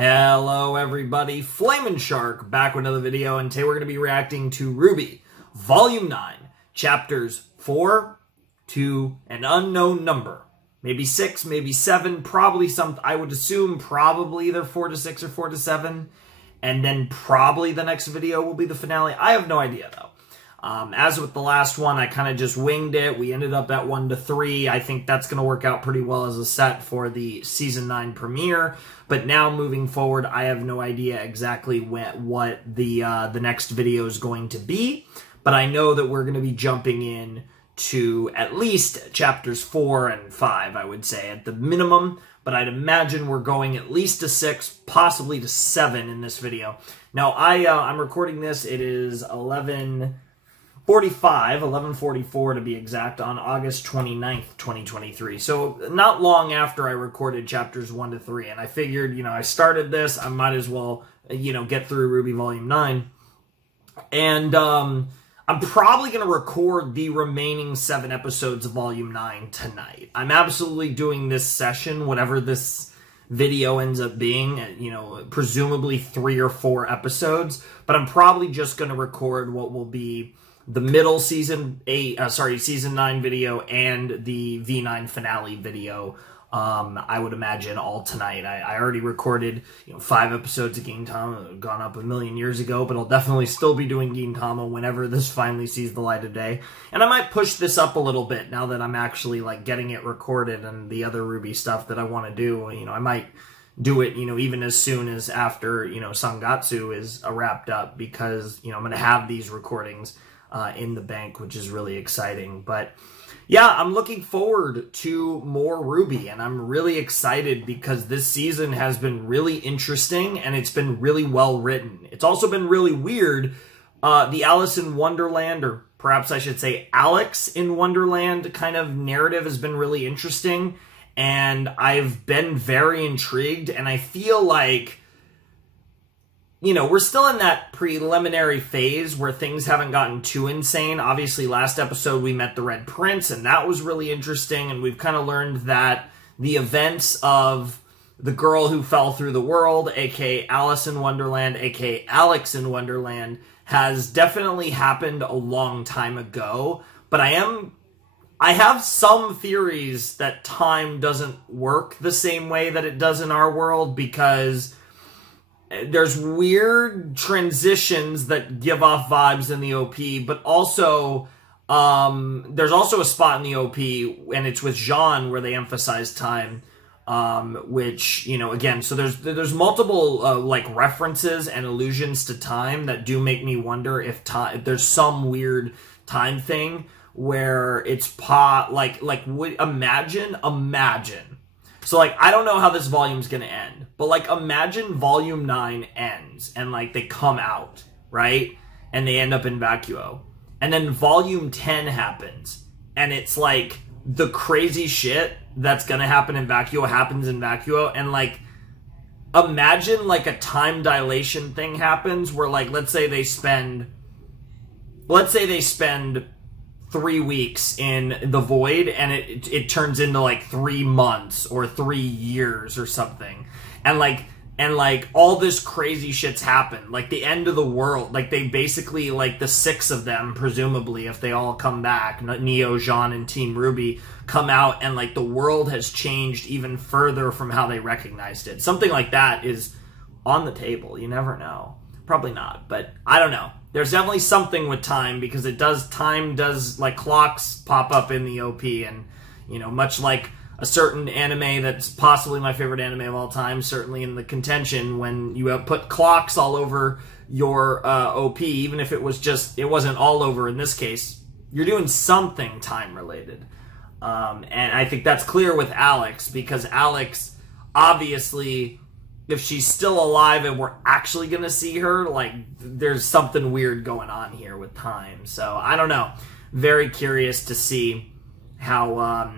Hello everybody, Flamin' Shark back with another video, and today we're going to be reacting to RWBY Volume 9, Chapters 4 to an unknown number. Maybe 6, maybe 7, probably some, I would assume probably either 4 to 6 or 4 to 7, and then probably the next video will be the finale. I have no idea though. As with the last one, I kind of just winged it. We ended up at 1 to 3. I think that's going to work out pretty well as a set for the Season 9 premiere. But now, moving forward, I have no idea exactly what the next video is going to be. But I know that we're going to be jumping in to at least Chapters 4 and 5, I would say, at the minimum. But I'd imagine we're going at least to 6, possibly to 7 in this video. Now, I'm recording this. It is 11:44 to be exact, on August 29th, 2023. So not long after I recorded Chapters 1 to 3. And I figured, I started this, I might as well, get through RWBY Volume 9. And I'm probably going to record the remaining 7 episodes of Volume 9 tonight. I'm absolutely doing this session, whatever this video ends up being, presumably 3 or 4 episodes. But I'm probably just going to record what will be the middle Season 9 video and the V9 finale video, I would imagine, all tonight. I already recorded, 5 episodes of Gintama, gone up a million years ago, but I'll definitely still be doing Gintama whenever this finally sees the light of day. And I might push this up a little bit now that I'm actually, getting it recorded and the other RWBY stuff that I want to do. I might do it, even as soon as after, Sangatsu is wrapped up, because, I'm going to have these recordings in the bank, which is really exciting. But yeah, I'm looking forward to more RWBY, and I'm really excited because this season has been really interesting and it's been really well written. It's also been really weird. The Alice in Wonderland, or perhaps I should say Alex in Wonderland kind of narrative, has been really interesting, and I've been very intrigued, and I feel like we're still in that preliminary phase where things haven't gotten too insane. Obviously, last episode we met the Red Prince, and that was really interesting, and we've kind of learned that the events of the girl who fell through the world, aka Alice in Wonderland, aka Alex in Wonderland, has definitely happened a long time ago. But I have some theories that time doesn't work the same way that it does in our world, because there's weird transitions that give off vibes in the OP, but also there's also a spot in the OP, and it's with Jean, where they emphasize time, which, again, so there's multiple references and allusions to time that do make me wonder if there's some weird time thing where it's imagine. So, I don't know how this volume's gonna end, but, imagine Volume 9 ends, and, they come out, right? And they end up in Vacuo. And then Volume 10 happens, and it's, the crazy shit that's gonna happen in Vacuo happens in Vacuo, and, imagine, a time dilation thing happens where, let's say they spend 3 weeks in the void, and it turns into 3 months or 3 years or something, and all this crazy shit's happened, the end of the world, they basically, the 6 of them, presumably, if they all come back, Neo, Jean, and Team RWBY, come out, and the world has changed even further from how they recognized it. Something like that is on the table. You never know. Probably not, but I don't know. There's definitely something with time, because time does, clocks pop up in the OP, and, much like a certain anime that's possibly my favorite anime of all time, certainly in the contention, when you have put clocks all over your OP, even if it wasn't all over in this case, you're doing something time-related. And I think that's clear with Alex, because Alex, obviously, if she's still alive and we're actually going to see her, there's something weird going on here with time. So, I don't know. Very curious to see how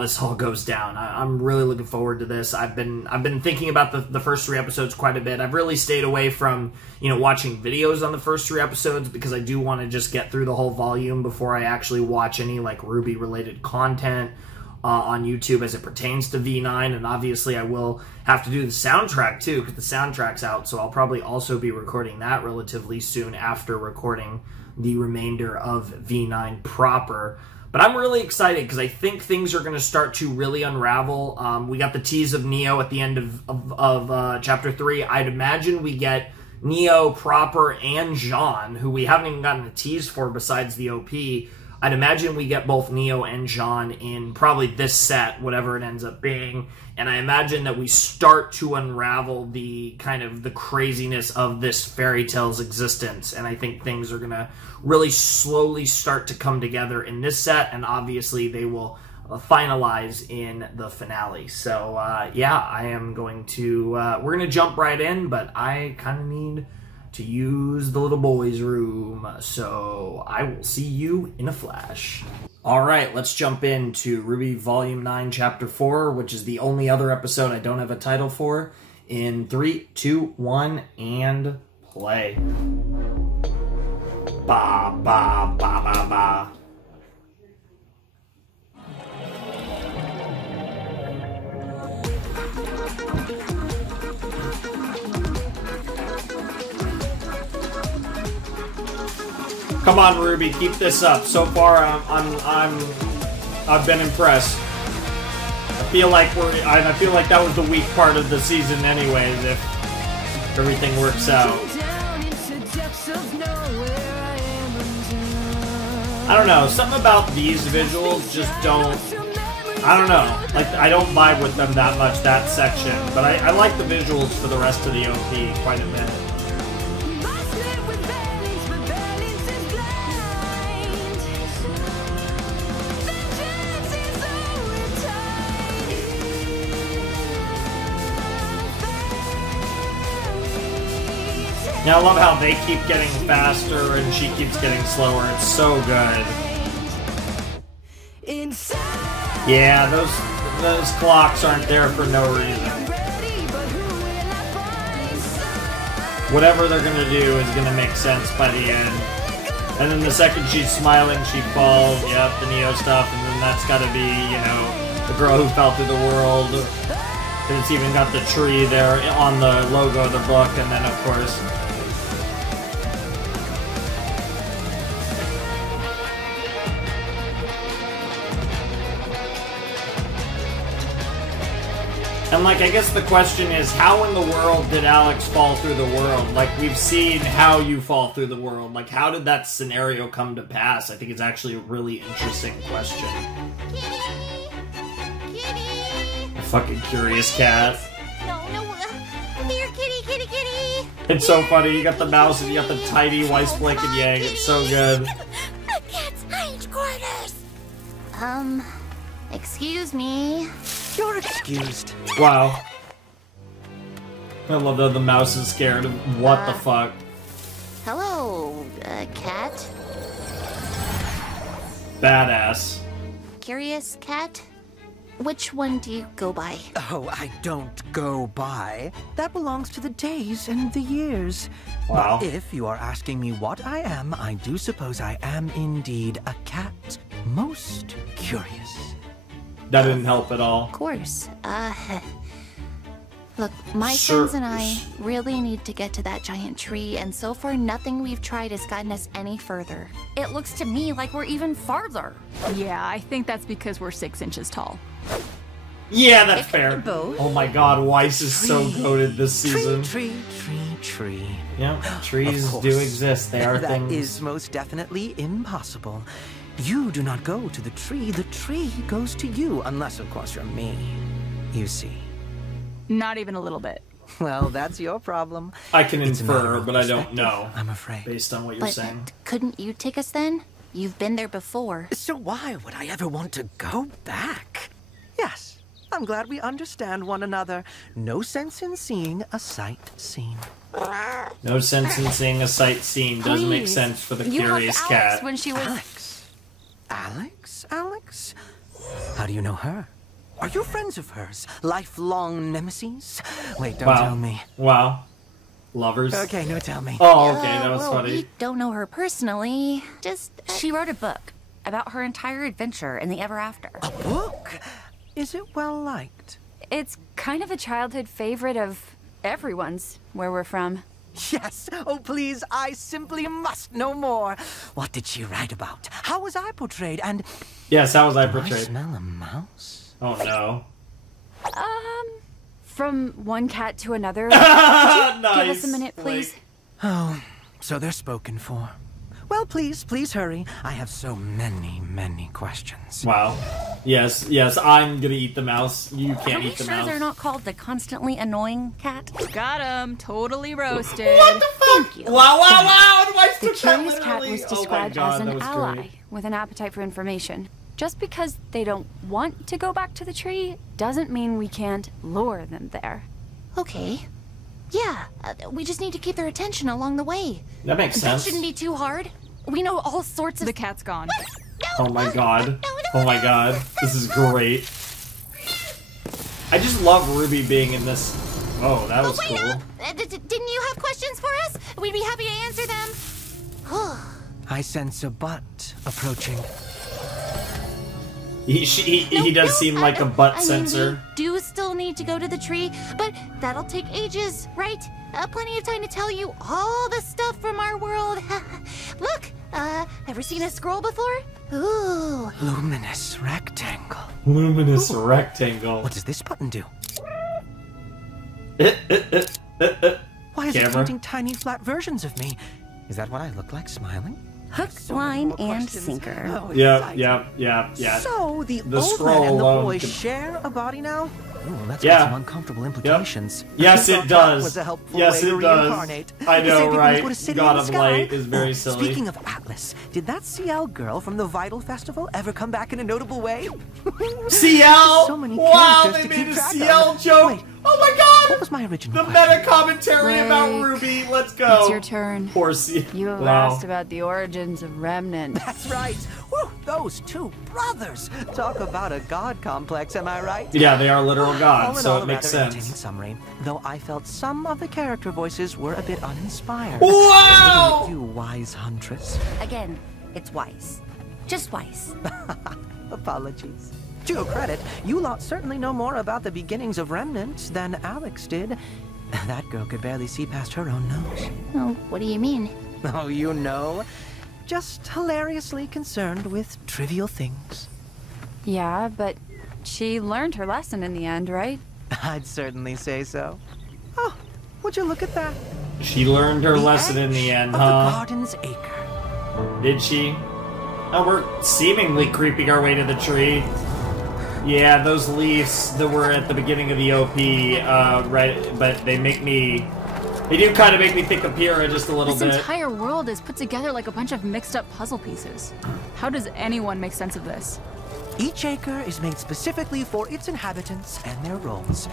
this all goes down. I'm really looking forward to this. I've been thinking about the first 3 episodes quite a bit. I've really stayed away from, watching videos on the first 3 episodes, because I do want to just get through the whole volume before I actually watch any, RWBY-related content. on YouTube as it pertains to V9, and obviously I will have to do the soundtrack too, because the soundtrack's out, so I'll probably also be recording that relatively soon after recording the remainder of V9 proper. But I'm really excited because I think things are going to start to really unravel. We got the tease of Neo at the end of Chapter 3. I'd imagine we get Neo proper and Jean, who we haven't even gotten a tease for besides the OP. I'd imagine we get both Neo and Jean in probably this set, whatever it ends up being. And I imagine that we start to unravel the kind of the craziness of this fairy tale's existence. And I think things are going to really slowly start to come together in this set. And obviously they will finalize in the finale. So, yeah, I am going to... we're going to jump right in, but I kind of need to use the little boys' room. So I will see you in a flash. Alright, let's jump into RWBY Volume 9, Chapter 4, which is the only other episode I don't have a title for. In 3, 2, 1, and play. Ba, ba, ba, ba, ba. Come on, RWBY, keep this up. So far, I've been impressed. I feel like that was the weak part of the season, anyways. If everything works out, I don't know. Something about these visuals just don't. I don't know. Like, I don't vibe with them that much. That section, but I like the visuals for the rest of the OP quite a bit. Now, I love how they keep getting faster and she keeps getting slower. It's so good. Yeah, those clocks aren't there for no reason. Whatever they're gonna do is gonna make sense by the end. And then the second she's smiling, she falls. Yep, the Neo stuff. And then that's gotta be, you know, the girl who fell through the world. And it's even got the tree there on the logo of the book. And then, of course... And, like, I guess the question is, how in the world did Alex fall through the world? Like, we've seen how you fall through the world. Like, how did that scenario come to pass? I think it's actually a really interesting question. Kitty! A fucking curious cat. No. Here, kitty. It's so funny. You got the mouse and you got the tiny Weiss Blake and Yang. It's so good. The cat's strange quarters. Excuse me. You're excused. Wow. I love that the mouse is scared of what the fuck. Hello, cat. Badass. Curious cat? Which one do you go by? Oh, I don't go by. That belongs to the days and the years. Wow. But if you are asking me what I am, I do suppose I am indeed a cat. Most curious. That didn't help at all. Of course. Look, my Sure. friends and I really need to get to that giant tree, and so far nothing we've tried has gotten us any further. It looks to me like we're even farther. Yeah, I think that's because we're 6 inches tall. Yeah, that's fair. both. Oh my god, Weiss is so goated this season. Tree. Yep, trees Of course. do exist. They are That things. is most definitely impossible. You do not go to the tree goes to you, unless, of course, you're me. You see. Not even a little bit. Well, that's your problem. I can It's a matter infer, of but I don't perspective, know. I'm afraid. Based on what you're But saying. couldn't you take us then? You've been there before. So why would I ever want to go back? Yes, I'm glad we understand one another. No sense in seeing a sight seen. No sense in seeing a sight seen. Doesn't make Please. sense for the You curious helped Alex cat. when she was... Alex? How do you know her? Are you friends of hers? Lifelong nemesis? Wait, don't tell me. Wow. Lovers. Okay, no, tell me. Oh, okay, that was well, funny. we don't know her personally. Just... She wrote a book. about her entire adventure in the ever after. A book? Is it well liked? It's kind of a childhood favorite of everyone's, where we're from. Yes. Oh, please, I simply must know more. What did she write about? How was I portrayed? And Yes, how was I do I portrayed? smell a mouse? Oh no. From one cat to another. Nice. Give us a minute, please. Oh, so they're spoken for. Well, please hurry. I have so many questions. Wow. Yes, I'm gonna eat the mouse. You can't Are we eat the sure mouse. they're not called the constantly annoying cat? Got him. Totally roasted. What the fuck? Thank you. Wow. Do I The took that curious cat literally? was Oh my described God, as that an was ally great. with an appetite for information. Just because they don't want to go back to the tree doesn't mean we can't lure them there. Okay. Yeah, we just need to keep their attention along the way. That makes That sense. shouldn't be too hard. We know all sorts of... The cat's gone. Oh my God. Oh my God. This is great. I just love Ruby being in this. Oh, that was wait, cool. didn't you have questions for us? We'd be happy to answer them. I sense a butt approaching. He does seem like a butt I mean, sensor. we do still need to go to the tree, but that'll take ages, right? Plenty of time to tell you all the stuff from our world. Look, ever seen a scroll before? Ooh. Luminous rectangle. Luminous rectangle. What does this button do? Why Why is it Camera. painting tiny flat versions of me? Is that what I look like smiling? Hook, So line, many more and questions. sinker. Oh, Yeah. exciting. So the The old scroll man and the alone boy can- share a body now? Ooh, that's Yeah. got some uncomfortable implications. Yes, I it thought does. That was a helpful Yes, way to it does. reincarnate. I To know, save people right? who put a city God in the of sky. Light is very silly. Speaking of Atlas, did that CL girl from the Vital Festival ever come back in a notable way? CL! So many Wow, characters they to keep made a track CL of. joke! Wait, Oh my God! what was my original The question? meta commentary about Blake, Ruby. Let's go. It's your turn. Poor CL. You have Wow. asked about the origins of Remnant. That's right. Woo, those two brothers. Talk about a god complex, am I right? Yeah, they are literal All gods, in so all, it a makes rather entertaining sense. summary, though I felt some of the character voices were a bit uninspired. Wow! You wise huntress. Again, it's wise. Just wise. Apologies. To your credit, you lot certainly know more about the beginnings of Remnant than Alex did. That girl could barely see past her own nose. Oh, what do you mean? Oh, you know. Just hilariously concerned with trivial things. Yeah, but she learned her lesson in the end, right? I'd certainly say so. Oh, would you look at that? She learned her The lesson in edge the end, of the huh? garden's acre. Did she? Oh, we're seemingly creeping our way to the tree. Yeah, those leaves that were at the beginning of the OP, right, but they make me... They do kind of make me think of Pyrrha just a little This bit. entire world is put together like a bunch of mixed up puzzle pieces. How does anyone make sense of this? Each acre is made specifically for its inhabitants and their roles.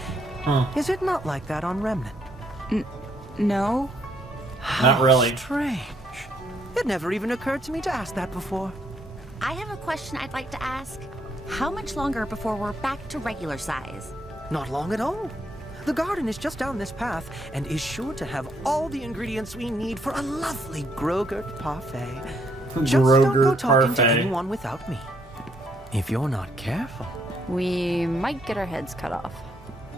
Is it not like that on Remnant? No? Not really. Strange. It never even occurred to me to ask that before. I have a question I'd like to ask. How much longer before we're back to regular size? Not long at all. The garden is just down this path and is sure to have all the ingredients we need for a lovely Grogurt parfait. Just don't go Grogurt talking to parfait. anyone without me. If you're not careful. We might get our heads cut off.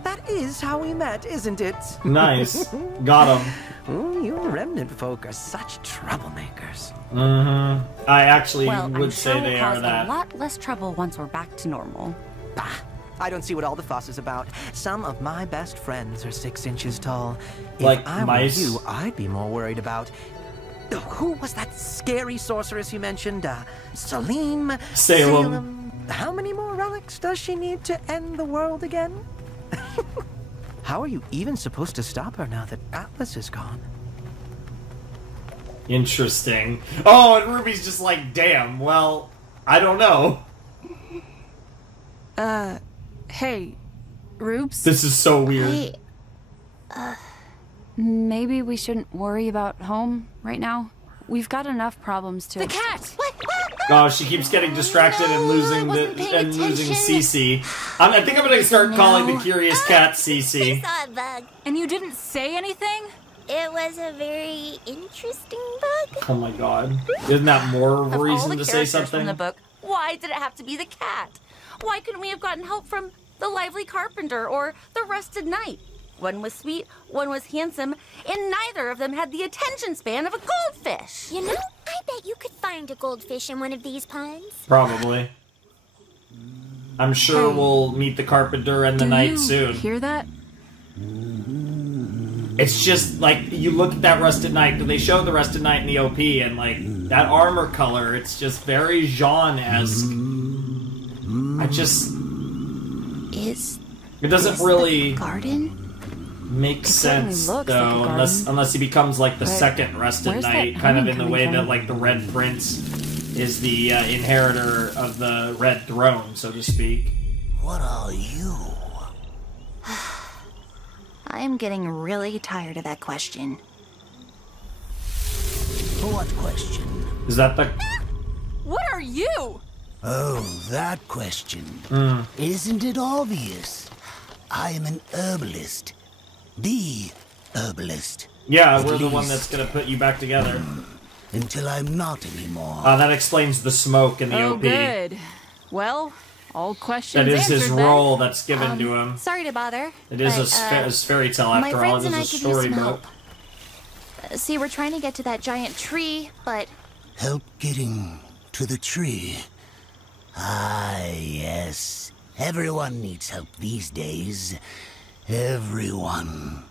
That is how we met, isn't it? Nice. Got him. Ooh, you Remnant folk are such troublemakers. Mm-hmm. I actually Well, would I'm say sure they we'll are cause that. a lot less trouble once we're back to normal. Bah, I don't see what all the fuss is about. Some of my best friends are 6 inches tall. Like if I mice? were you, I'd be more worried about... Oh, who was that scary sorceress you mentioned? Salim? Salem. How many more relics does she need to end the world again? How are you even supposed to stop her now that Atlas is gone? Interesting. Oh, and Ruby's just like, damn, well, I don't know. Hey, Rubes? This is so weird. Hey, Maybe we shouldn't worry about home right now. We've got enough problems to... the cat! What? Oh, she keeps getting distracted and No, losing I wasn't paying attention. Cece. I think I'm gonna start calling the curious cat Cece. Saw a bug. And you didn't say anything? It was a very interesting book. Oh my god. Isn't that more of a Of all reason the to say characters something? from the book, why did it have to be the cat? Why couldn't we have gotten help from the lively carpenter or the rusted knight? One was sweet, one was handsome, and neither of them had the attention span of a goldfish. You know, I bet you could find a goldfish in one of these ponds. Probably. I'm sure Hey. we'll meet the carpenter and the Do knight you soon. hear that? It's just like you look at that rusted knight. They show the rusted knight in the OP, and like that armor color, it's just very Jean-esque. I just Is it doesn't really garden? make certainly sense looks though, like a unless garden. he becomes like the But second rusted where's that knight, kind of humming in the coming way from? that like the Red Prince is the inheritor of the Red Throne, so to speak. What are you? I am getting really tired of that question. What question? Is that the? What are you? Oh, that question. Isn't it obvious? I am an herbalist. The herbalist. Yeah, At we're the one least that's gonna put you back together. until I'm not anymore. That explains the smoke in the Oh, OP. good. Well, all questions That is his answered then. role that's given to him. Sorry to bother. It is but, a fairy tale my after all. friends It and I is a could use some storybook. help. See, we're trying to get to that giant tree, but Help getting to the tree. Ah, yes. Everyone needs help these days. Everyone.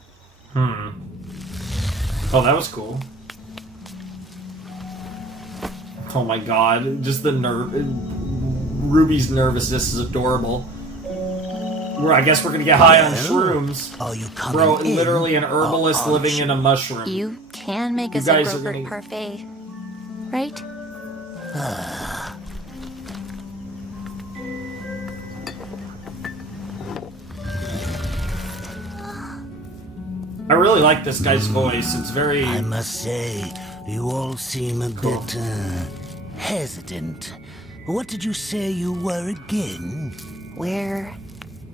Oh, that was cool. Oh my god, just the Ruby's nervousness is adorable. I guess we're gonna get high on shrooms. Are you coming Bro, in, literally an or herbalist aren't living you? in a mushroom. you can make You us a guys are Grover gonna- Parfait, right? I really like this guy's voice. It's very... I must say, you all seem a bit, hesitant. What did you say you were again? We're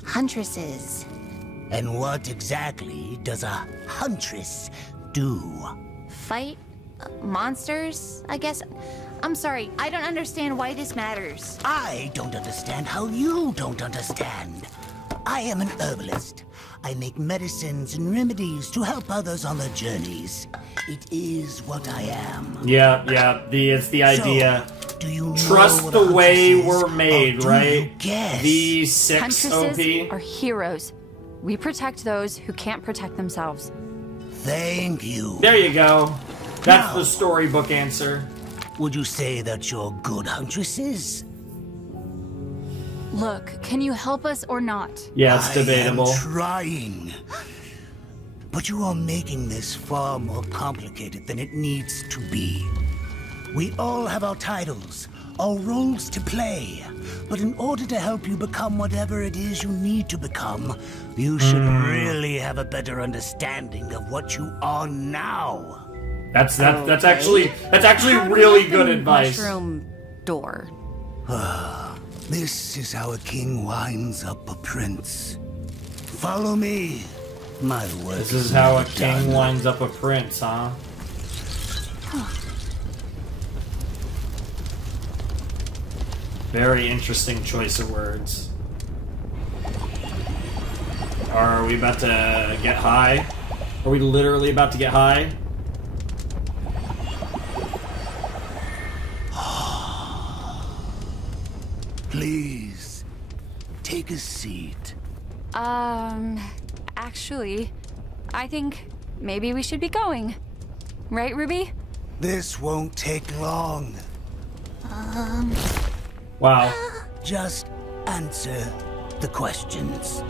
huntresses. And what exactly does a huntress do? Fight monsters, I guess. I'm sorry, I don't understand why this matters. I don't understand how you don't understand. I am an herbalist. I make medicines and remedies to help others on their journeys. It is what I am. Yeah, it's the idea. So, do you know Trust what the a way huntress is, we're made, or do right? you guess? V6 Huntresses OP. are heroes. We protect those who can't protect themselves. Thank you. There you go. That's Now- the storybook answer. Would you say that you're good huntresses? Look, can you help us or not? Yeah, it's I debatable. am trying. But you are making this far more complicated than it needs to be. We all have our titles, our roles to play. But in order to help you become whatever it is you need to become, you should really have a better understanding of what you are now. That's actually really good advice. Mushroom door. This is how a king winds up a prince. Follow me. My work This is how a not king done. winds up a prince, huh? Very interesting choice of words. Are we about to get high? Are we literally about to get high? Please, take a seat. Actually, I think maybe we should be going. Right, Ruby? This won't take long. Wow. Just answer the questions.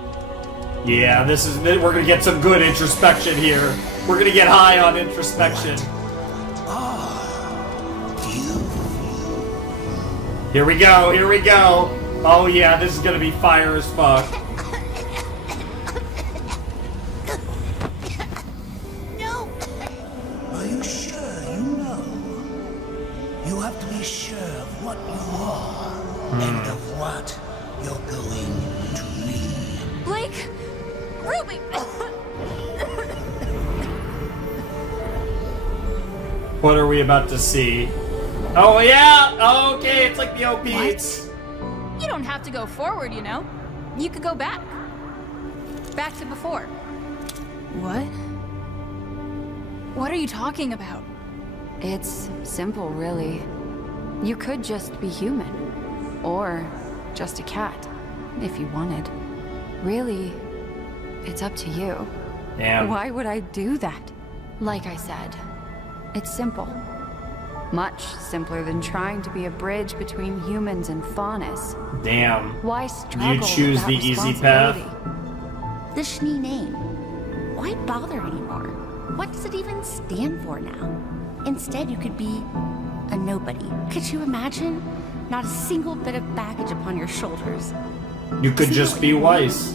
Yeah, we're gonna get some good introspection here. We're gonna get high on introspection. You Here we go. Oh yeah, this is gonna be fire as fuck. No! are you sure you know? You have to be sure of what you are and of what you're going to be. Blake! Ruby! What are we about to see? Oh, yeah! Oh, okay, it's like the OP. What? You don't have to go forward, you know? You could go back. Back to before. What? What are you talking about? It's simple, really. You could just be human. Or just a cat, if you wanted. Really, it's up to you. Damn. Why would I do that? Like I said, it's simple. Much simpler than trying to be a bridge between humans and Faunus. Damn. Why struggle You choose with the that easy path. responsibility? The Schnee name. Why bother anymore? What does it even stand for now? Instead, you could be a nobody. Could you imagine? Not a single bit of baggage upon your shoulders. You could just be Weiss.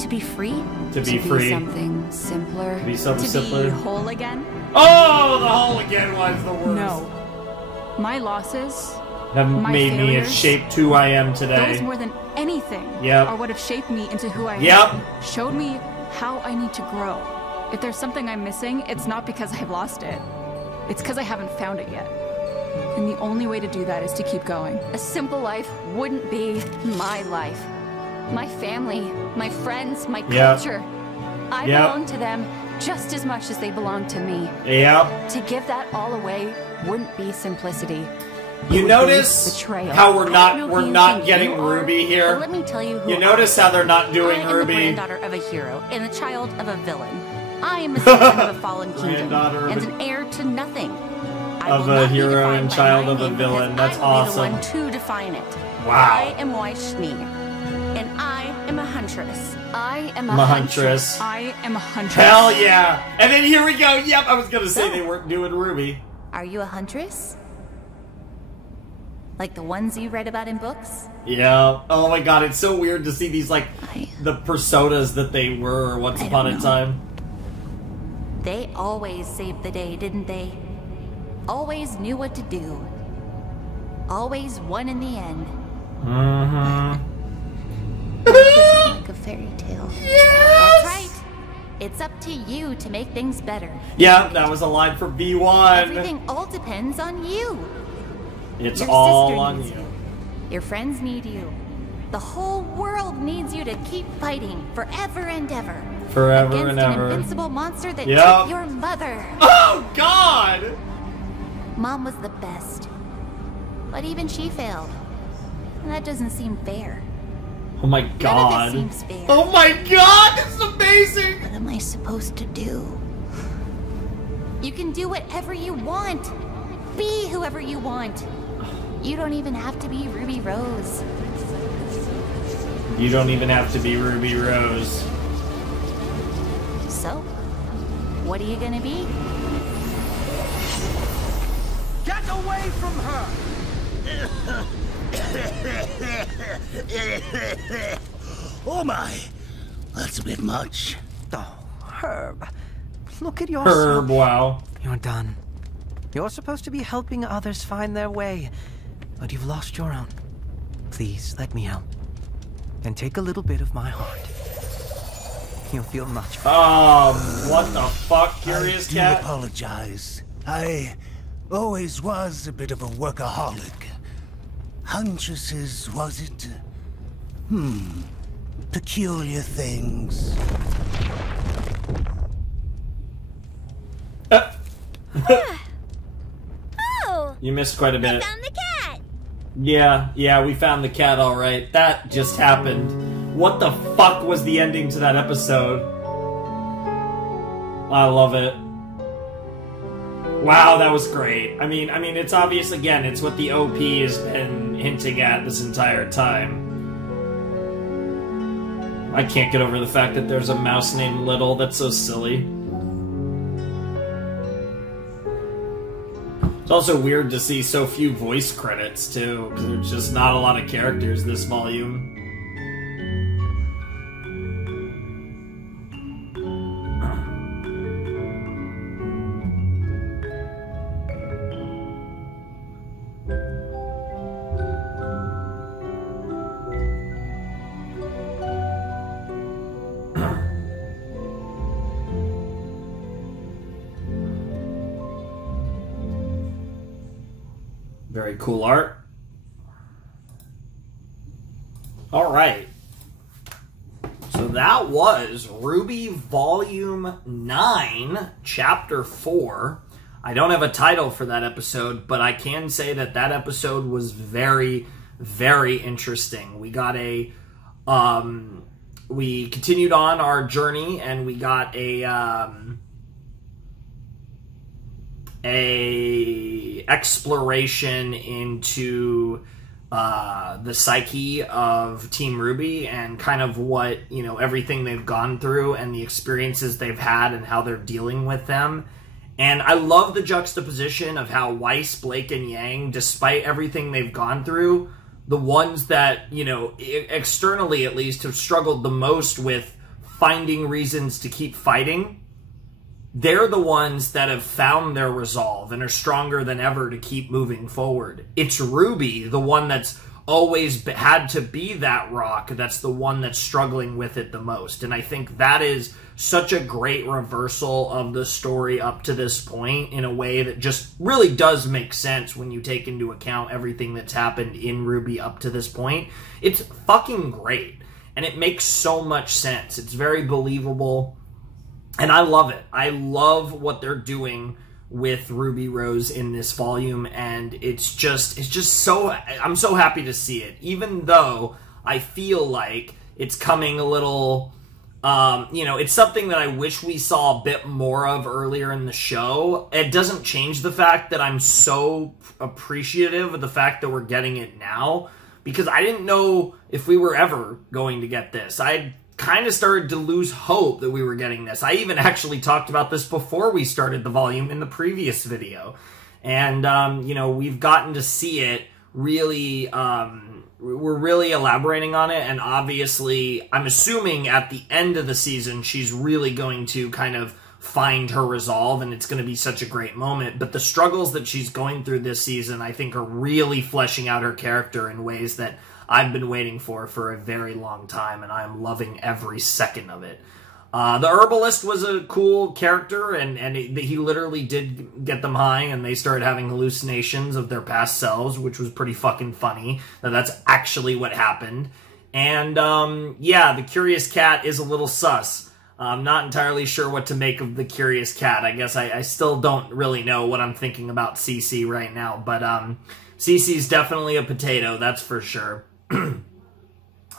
To be free? To be free. Something simpler. To be something To simpler. be whole again? Oh, the hole again was the worst. No. My losses, Have My made me in failures, shaped who I am those today. more than anything, Yep. are what have shaped me into who I Yep. am. Showed me how I need to grow. If there's something I'm missing, it's not because I've lost it. It's because I haven't found it yet. And the only way to do that is to keep going. A simple life wouldn't be my life. My family, my friends, my Yep. culture. I Yep. belong to them just as much as they belong to me. Yep. To give that all away wouldn't be simplicity. You notice betrayal. how we're I don't not know we're who you not think getting you are, Ruby but here. let me tell you who You notice how they're not doing I am the Ruby. granddaughter of a hero and the child of a villain. I am a citizen of a fallen kingdom Granddaughter of and a- an heir to nothing. I Of will a not be hero defined and by child my of a name villain. because That's I will be the awesome. one to define it. Wow. I am Weiss Schnee, and I am a huntress. I am I'm a huntress. I am a huntress. Hell yeah! And then here we go. Yep, I was gonna say So- they weren't doing Ruby. Are you a huntress? Like the ones you read about in books? Yeah. Oh my god, it's so weird to see these like I- the personas that they were once I upon don't a know. time. They always saved the day, didn't they? Always knew what to do. Always won in the end. Mm-hmm. Life isn't like a fairy tale. That's right. It's up to you to make things better. Yeah, that was a line for B1. Everything all depends on you. It's Your all sister on needs you. Your friends need you. The whole world needs you to keep fighting forever and ever. Forever against and an ever. invincible monster that Yep. took your mother. Oh god! Mom was the best. But even she failed. And that doesn't seem fair. Oh my None of god. it seems fair. Oh my god, this is amazing! What am I supposed to do? You can do whatever you want. Be whoever you want. You don't even have to be Ruby Rose. You don't even have to be Ruby Rose. So, what are you gonna be? Get away from her! Oh my, that's a bit much. Oh, Herb. Look at yourself. Herb, wow. You're done. You're supposed to be helping others find their way, but you've lost your own. Please, let me help. And take a little bit of my heart. You'll feel much better. What the fuck, Curious I do Cat? apologize. I always was a bit of a workaholic. Huntresses, was it? Peculiar things. Oh, You missed quite a bit. found the cat. Yeah, we found the cat alright. That just happened. What the fuck was the ending to that episode? I love it. Wow, that was great. I mean, it's obvious, again, it's what the OP has been hinting at this entire time. I can't get over the fact that there's a mouse named Little. That's so silly. It's also weird to see so few voice credits, too, because there's just not a lot of characters this volume. Very cool art. All right. So that was RWBY Volume 9, Chapter 4. I don't have a title for that episode, but I can say that that episode was very, very interesting. We got a... we continued on our journey, and we got a exploration into the psyche of Team RWBY and kind of what, you know, everything they've gone through and the experiences they've had and how they're dealing with them. And I love the juxtaposition of how Weiss, Blake, and Yang, despite everything they've gone through, the ones that, you know, externally at least, have struggled the most with finding reasons to keep fighting, they're the ones that have found their resolve and are stronger than ever to keep moving forward. It's RWBY, the one that's always had to be that rock, that's the one that's struggling with it the most. And I think that is such a great reversal of the story up to this point in a way that just really does make sense when you take into account everything that's happened in RWBY up to this point. It's fucking great, and it makes so much sense. It's very believable, and I love it. I love what they're doing with Ruby Rose in this volume, and it's just so, I'm so happy to see it, even though I feel like it's coming a little, you know, it's something that I wish we saw a bit more of earlier in the show. It doesn't change the fact that I'm so appreciative of the fact that we're getting it now, because I didn't know if we were ever going to get this. I kind of started to lose hope that we were getting this. I even actually talked about this before we started the volume in the previous video. And, you know, we've gotten to see it really, we're really elaborating on it. And obviously, I'm assuming at the end of the season, she's really going to kind of find her resolve, and it's going to be such a great moment. But the struggles that she's going through this season, I think, are really fleshing out her character in ways that I've been waiting for a very long time, and I'm loving every second of it. The herbalist was a cool character, and he literally did get them high, and they started having hallucinations of their past selves, which was pretty fucking funny. That's actually what happened. And, yeah, the Curious Cat is a little sus. I'm not entirely sure what to make of the Curious Cat. I guess I still don't really know what I'm thinking about Cece right now, but Cece's definitely a potato, that's for sure.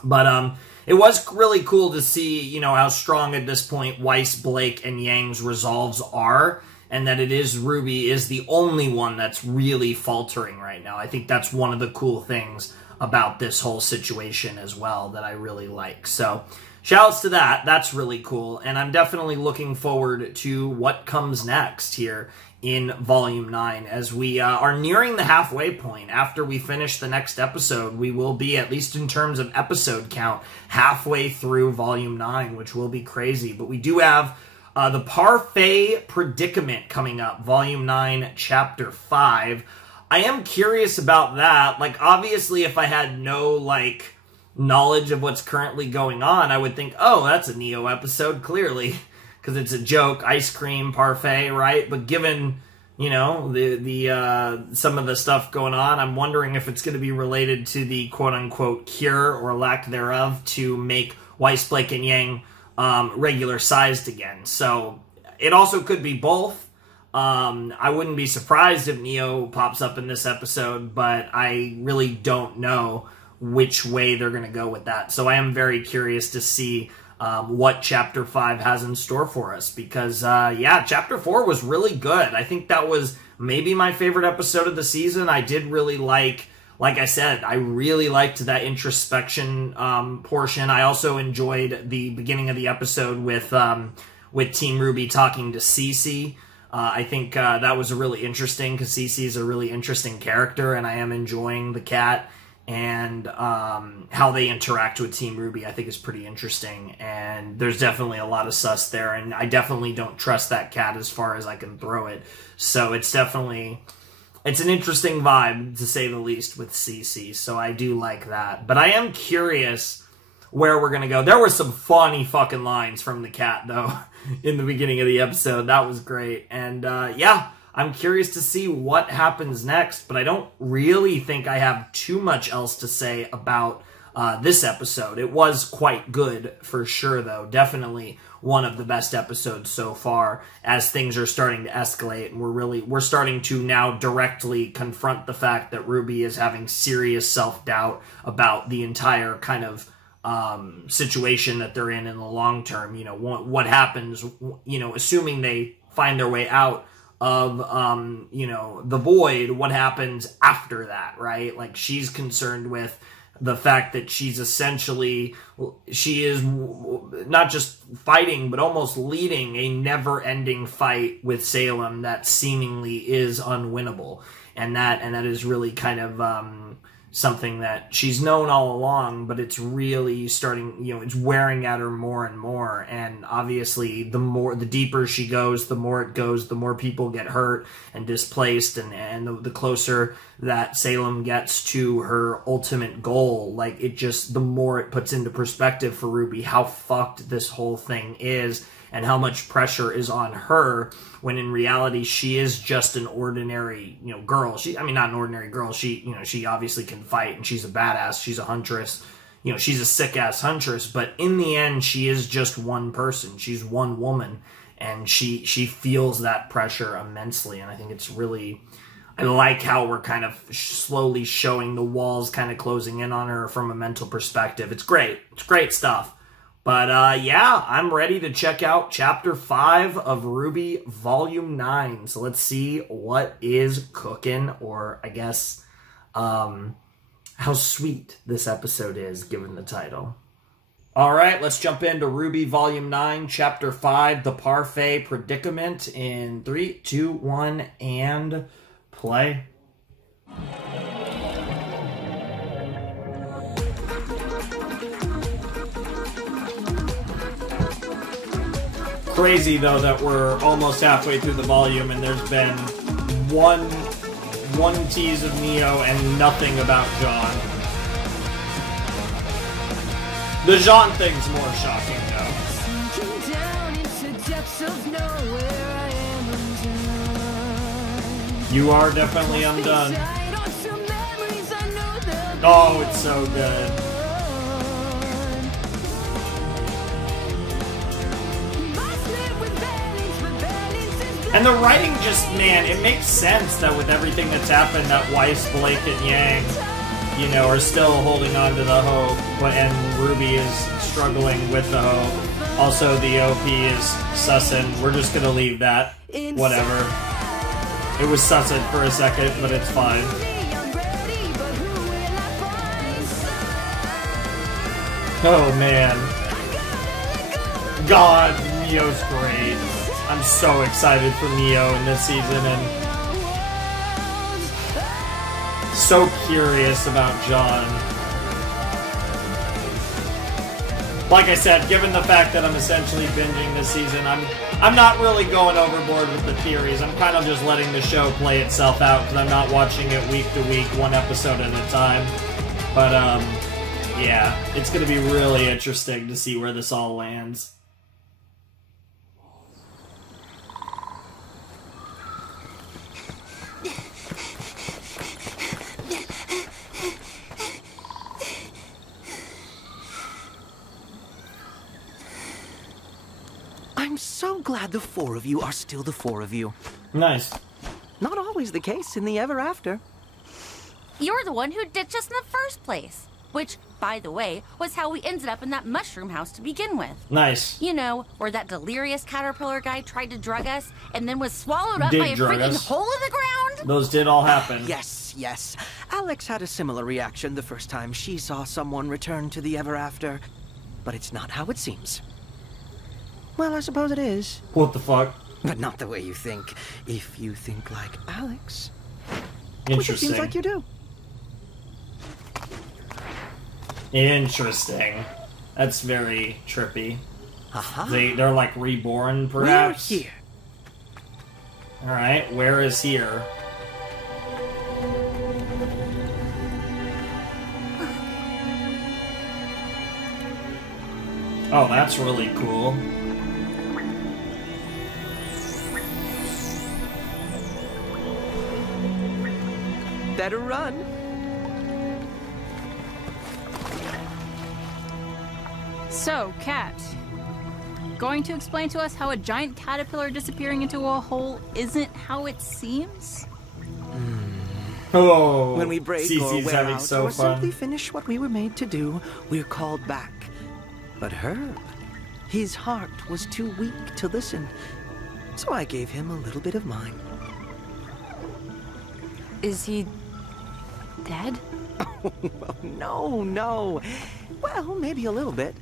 But it was really cool to see, you know, how strong at this point Weiss, Blake, and Yang's resolves are, and that it is RWBY is the only one that's really faltering right now. I think that's one of the cool things about this whole situation as well that I really like. So shoutouts to that. That's really cool, and I'm definitely looking forward to what comes next here in Volume 9. As we are nearing the halfway point. After we finish the next episode, we will be, at least in terms of episode count, halfway through Volume 9, which will be crazy. But we do have the Parfait Predicament coming up, Volume 9, Chapter 5. I am curious about that. Like, obviously, if I had no, like, knowledge of what's currently going on, I would think, oh, that's a Neo episode, clearly. Because it's a joke, ice cream, parfait, right? But given, you know, the some of the stuff going on, I'm wondering if it's going to be related to the quote-unquote cure or lack thereof to make Weiss, Blake, and Yang regular-sized again. So it also could be both. I wouldn't be surprised if Neo pops up in this episode, but I really don't know which way they're going to go with that. So I am very curious to see what Chapter 5 has in store for us, because, yeah, Chapter 4 was really good. I think that was maybe my favorite episode of the season. I did really like I said, I really liked that introspection portion. I also enjoyed the beginning of the episode with Team RWBY talking to Cece. I think that was really interesting, because Cece is a really interesting character, and I am enjoying the cat. And how they interact with Team RWBY, I think, is pretty interesting. And there's definitely a lot of sus there. And I definitely don't trust that cat as far as I can throw it. So it's definitely... it's an interesting vibe, to say the least, with Cece. So I do like that. But I am curious where we're going to go. There were some funny fucking lines from the cat, though, in the beginning of the episode. That was great. And, yeah... I'm curious to see what happens next, but I don't really think I have too much else to say about this episode. It was quite good for sure, though. Definitely one of the best episodes so far, as things are starting to escalate, and we're starting to now directly confront the fact that RWBY is having serious self-doubt about the entire kind of situation that they're in the long term. You know, what happens, you know, assuming they find their way out of, you know, the void, what happens after that, right? Like, she's concerned with the fact that she is not just fighting, but almost leading a never-ending fight with Salem that seemingly is unwinnable. And that is really kind of something that she's known all along, but it's really starting, you know, it's wearing at her more and more. And obviously, the deeper she goes, the more it goes, the more people get hurt and displaced, and the closer that Salem gets to her ultimate goal, like, it just, the more it puts into perspective for RWBY how fucked this whole thing is, and how much pressure is on her, when in reality she is just an ordinary, you know, girl. Not an ordinary girl. She obviously can fight, and she's a badass. She's a huntress. You know, she's a sick-ass huntress, but in the end, she is just one person. She's one woman, and she feels that pressure immensely, and I think it's really... I like how we're kind of slowly showing the walls kind of closing in on her from a mental perspective. It's great. It's great stuff. But, yeah, I'm ready to check out Chapter 5 of RWBY Volume 9. So let's see what is cooking, or I guess how sweet this episode is, given the title. All right, let's jump into RWBY Volume 9, Chapter 5, The Parfait Predicament, in 3, 2, 1, and play. Crazy, though, that we're almost halfway through the volume and there's been one tease of Neo and nothing about John. The Jean thing's more shocking, though. You are definitely undone. Oh, it's so good. And the writing just, man, it makes sense that with everything that's happened, that Weiss, Blake, and Yang, you know, are still holding on to the hope, and RWBY is struggling with the hope. Also, the OP is sussin'. We're just gonna leave that. Whatever. It was sussin' for a second, but it's fine. Oh, man. God, Neo's great. I'm so excited for Neo in this season, and so curious about John. Like I said, given the fact that I'm essentially binging this season, I'm not really going overboard with the theories. I'm kind of just letting the show play itself out, because I'm not watching it week to week, one episode at a time. But, yeah, it's going to be really interesting to see where this all lands. I'm so glad the four of you are still the four of you. Nice. Not always the case in the ever after. You're the one who ditched us in the first place. Which, by the way, was how we ended up in that mushroom house to begin with. Nice. You know, where that delirious caterpillar guy tried to drug us and then was swallowed up by a freaking hole in the ground? Those did all happen. Yes, yes. Alex had a similar reaction the first time she saw someone return to the ever after. But it's not how it seems. Well, I suppose it is. What the fuck? But not the way you think. If you think like Alex. Interesting. Which it seems like you do. Interesting. That's very trippy. Aha. They're like reborn, perhaps? We're here. Alright, where is here? Oh, that's really cool. Better run. So, Cat, going to explain to us how a giant caterpillar disappearing into a hole isn't how it seems? Oh, When we break Cece's or wear having out so or fun. simply finish what we were made to do, we're called back. But Herb, his heart was too weak to listen, so I gave him a little bit of mine. Is he dead? Oh, no. Well, maybe a little bit.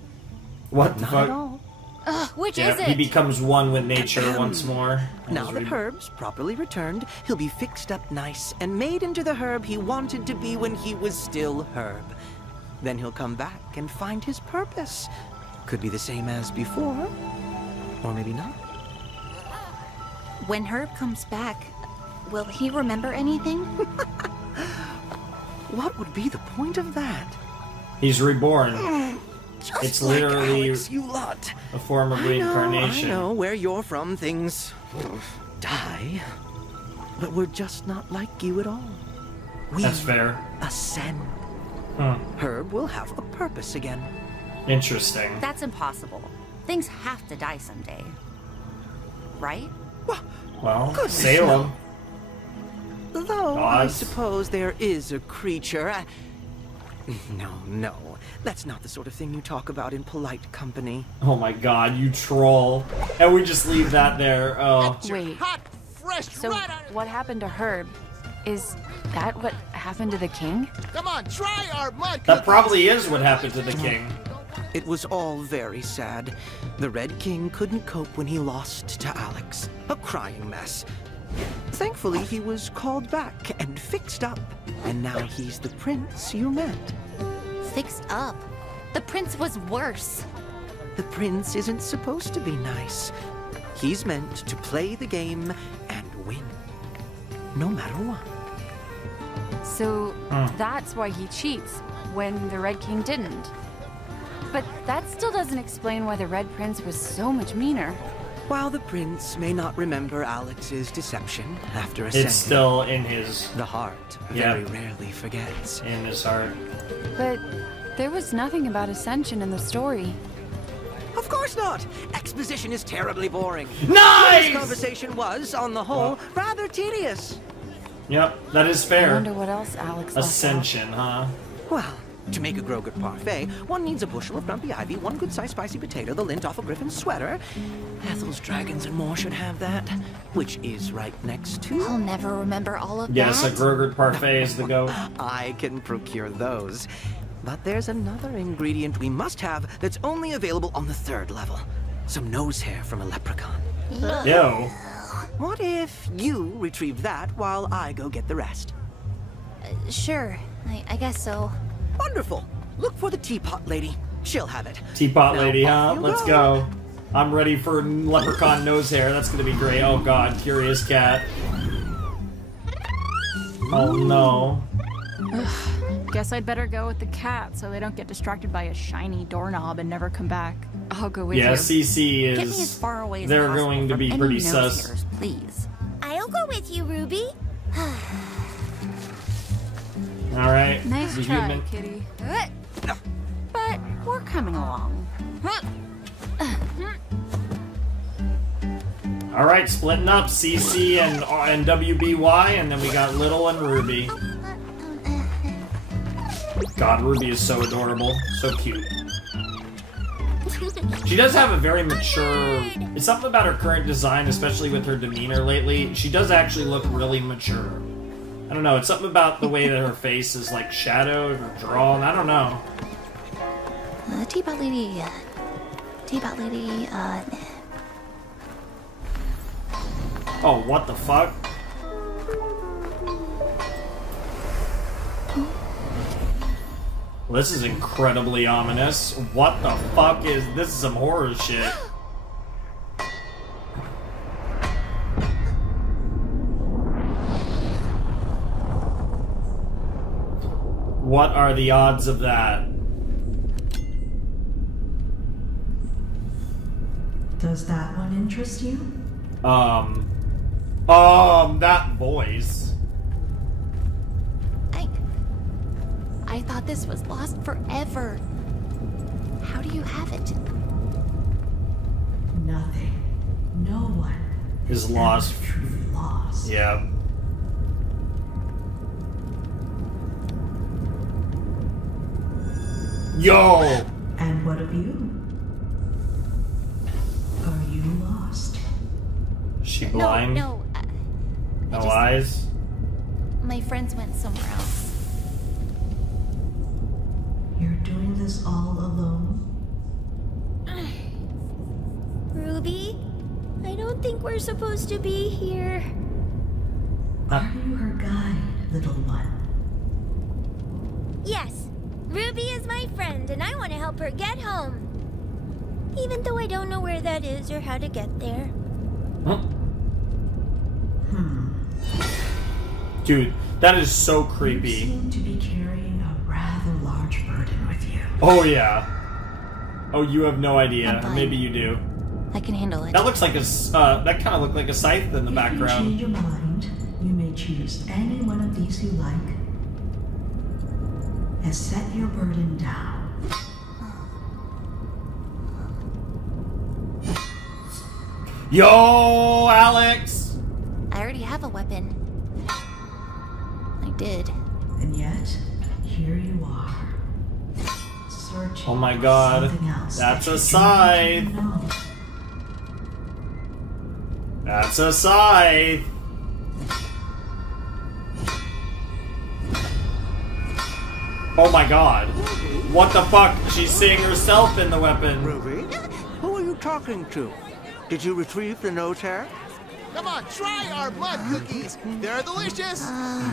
What the Not fuck? at all. Ugh, which Yeah, is it? he becomes one with nature once more. Now that Herb's properly returned, he'll be fixed up nice and made into the Herb he wanted to be when he was still Herb. Then he'll come back and find his purpose. Could be the same as before, or maybe not. When Herb comes back, will he remember anything? What would be the point of that? He's reborn. Just It's like literally Alex, you lot. a form of reincarnation. I know where you're from, things die. But we're just not like you at all. We That's fair. ascend. Huh. Herb will have a purpose again. Interesting. That's impossible. Things have to die someday. Right? Well, Goodness, Salem. Though I Gods. suppose there is a creature. No. That's not the sort of thing you talk about in polite company. Oh my god, you troll. And we just leave that there. Oh. Wait, so what happened to Herb? Is that what happened to the king? Come on, try our mud. That probably is what happened to the king. It was all very sad. The Red King couldn't cope when he lost to Alex. A crying mess. Thankfully, he was called back and fixed up. And now he's the prince you met. Fixed up. The prince was worse. The prince isn't supposed to be nice. He's meant to play the game and win. No matter what. So that's why he cheats when the Red King didn't. But that still doesn't explain why the Red Prince was so much meaner. While the prince may not remember Alex's deception after ascending, It's still in his the heart Yeah. very rarely forgets. heart. But there was nothing about Ascension in the story. Of course not! Exposition is terribly boring. Nice! This conversation was, on the whole, rather tedious. Yep, that is I fair. wonder what else Alex left out. Ascension, huh? Well, to make a Grogurt parfait, one needs a bushel of grumpy ivy, one good-sized spicy potato, the lint off a griffin's sweater. Ethel's dragons and more should have that, which is right next to... I'll never remember all of Yes, a that. Grogurt Parfait is the goat. I can procure those. But there's another ingredient we must have that's only available on the 3rd level. Some nose hair from a leprechaun. Yo. What if you retrieve that while I go get the rest? Sure, I guess so. Wonderful. Look for the teapot lady. She'll have it. Teapot Now, lady, off huh? you Let's go. I'm ready for leprechaun nose hair. That's gonna be great. Oh god, curious cat. Oh no. Guess I'd better go with the cat so they don't get distracted by a shiny doorknob and never come back. I'll go with Yeah, you. CC is... Get me as far away as They're possible going to from be any pretty nose sus. hairs, please. I'll go with you, Ruby. Alright. Nice the try, human. kitty. But we're coming along. Alright, splitting up. CC and WBY, and then we got Little and Ruby. God, Ruby is so adorable. So cute. She does have a very mature... It's something about her current design, especially with her demeanor lately. She does actually look really mature. I don't know, it's something about the way that her face is, like, shadowed or drawn. I don't know. Teapot lady. Teapot lady. Oh, what the fuck? Well, this is incredibly ominous. What the fuck is... This is some horror shit. What are the odds of that? Does that one interest you? That voice. I thought this was lost forever. How do you have it? Nothing. No one Is lost. truly lost. Yeah. Yo! And what of you? Are you lost? She blind? No. No eyes? My friends went somewhere else. You're doing this all alone? Ruby, I don't think we're supposed to be here. Are you her guide, little one? Yes, Ruby is my friend, and I want to help her get home. Even though I don't know where that is or how to get there. Huh? Dude, that is so You creepy. seem to be carrying a rather large burden with you. Oh, yeah. Oh, you have no idea. I'm fine. Maybe you do. I can handle it. That looks like a, that kind of looked like a scythe in the If you change background. your mind, you may choose any one of these you like. And set your burden down. Yo, Alex! I already have a weapon. I did. And yet, here you are. Searching Oh my for god. something else That's that a you scythe. don't know. That's a scythe. Oh my god. What the fuck? She's seeing herself in the weapon. Ruby, who are you talking to? Did you retrieve the nose hair? Come on, try our mud cookies. They're delicious.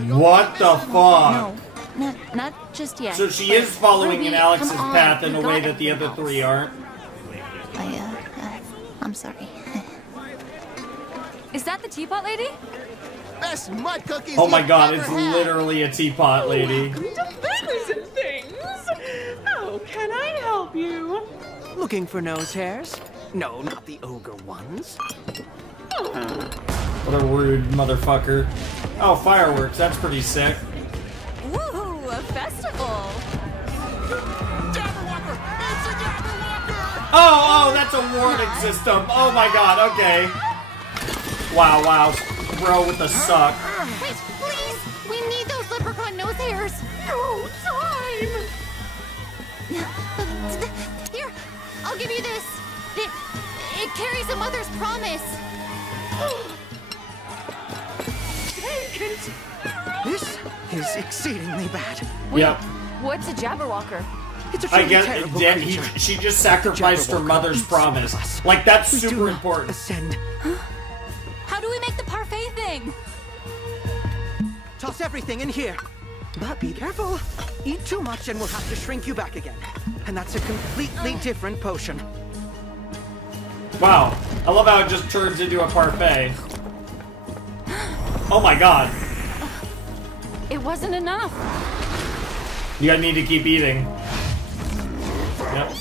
What the fuck? No, not just yet. So she But is following Ruby, in Alex's come on, path in a we way got that the other everything three else. aren't. I'm sorry. Is that the teapot lady? Best mud cookies. Oh my you've god, ever it's had. literally a teapot lady. Welcome to Things and Things. How can I help you? Looking for nose hairs? No, not the ogre ones. What a rude motherfucker. Oh, fireworks. That's pretty sick. Woohoo! A festival! Jabberwocker! It's a Jabberwocker! Oh, that's a warning system. Oh my god, okay. Wow. Bro with the suck. Wait, please! We need those leprechaun nose hairs! No time! Here, I'll give you this. It carries a mother's promise. Take it! This is exceedingly bad. Yep. What's a Jabberwocker? It's a I truly guess terrible Dan, creature. she just sacrificed her Jabberwocker mother's eats promise. us. Like, that's We do super not important. Ascend. How do we make the parfait thing? Toss everything in here. But be careful. Eat too much and we'll have to shrink you back again. And that's a completely different potion. Wow. I love how it just turns into a parfait. Oh my god. It wasn't enough. You gotta need to keep eating. Yep.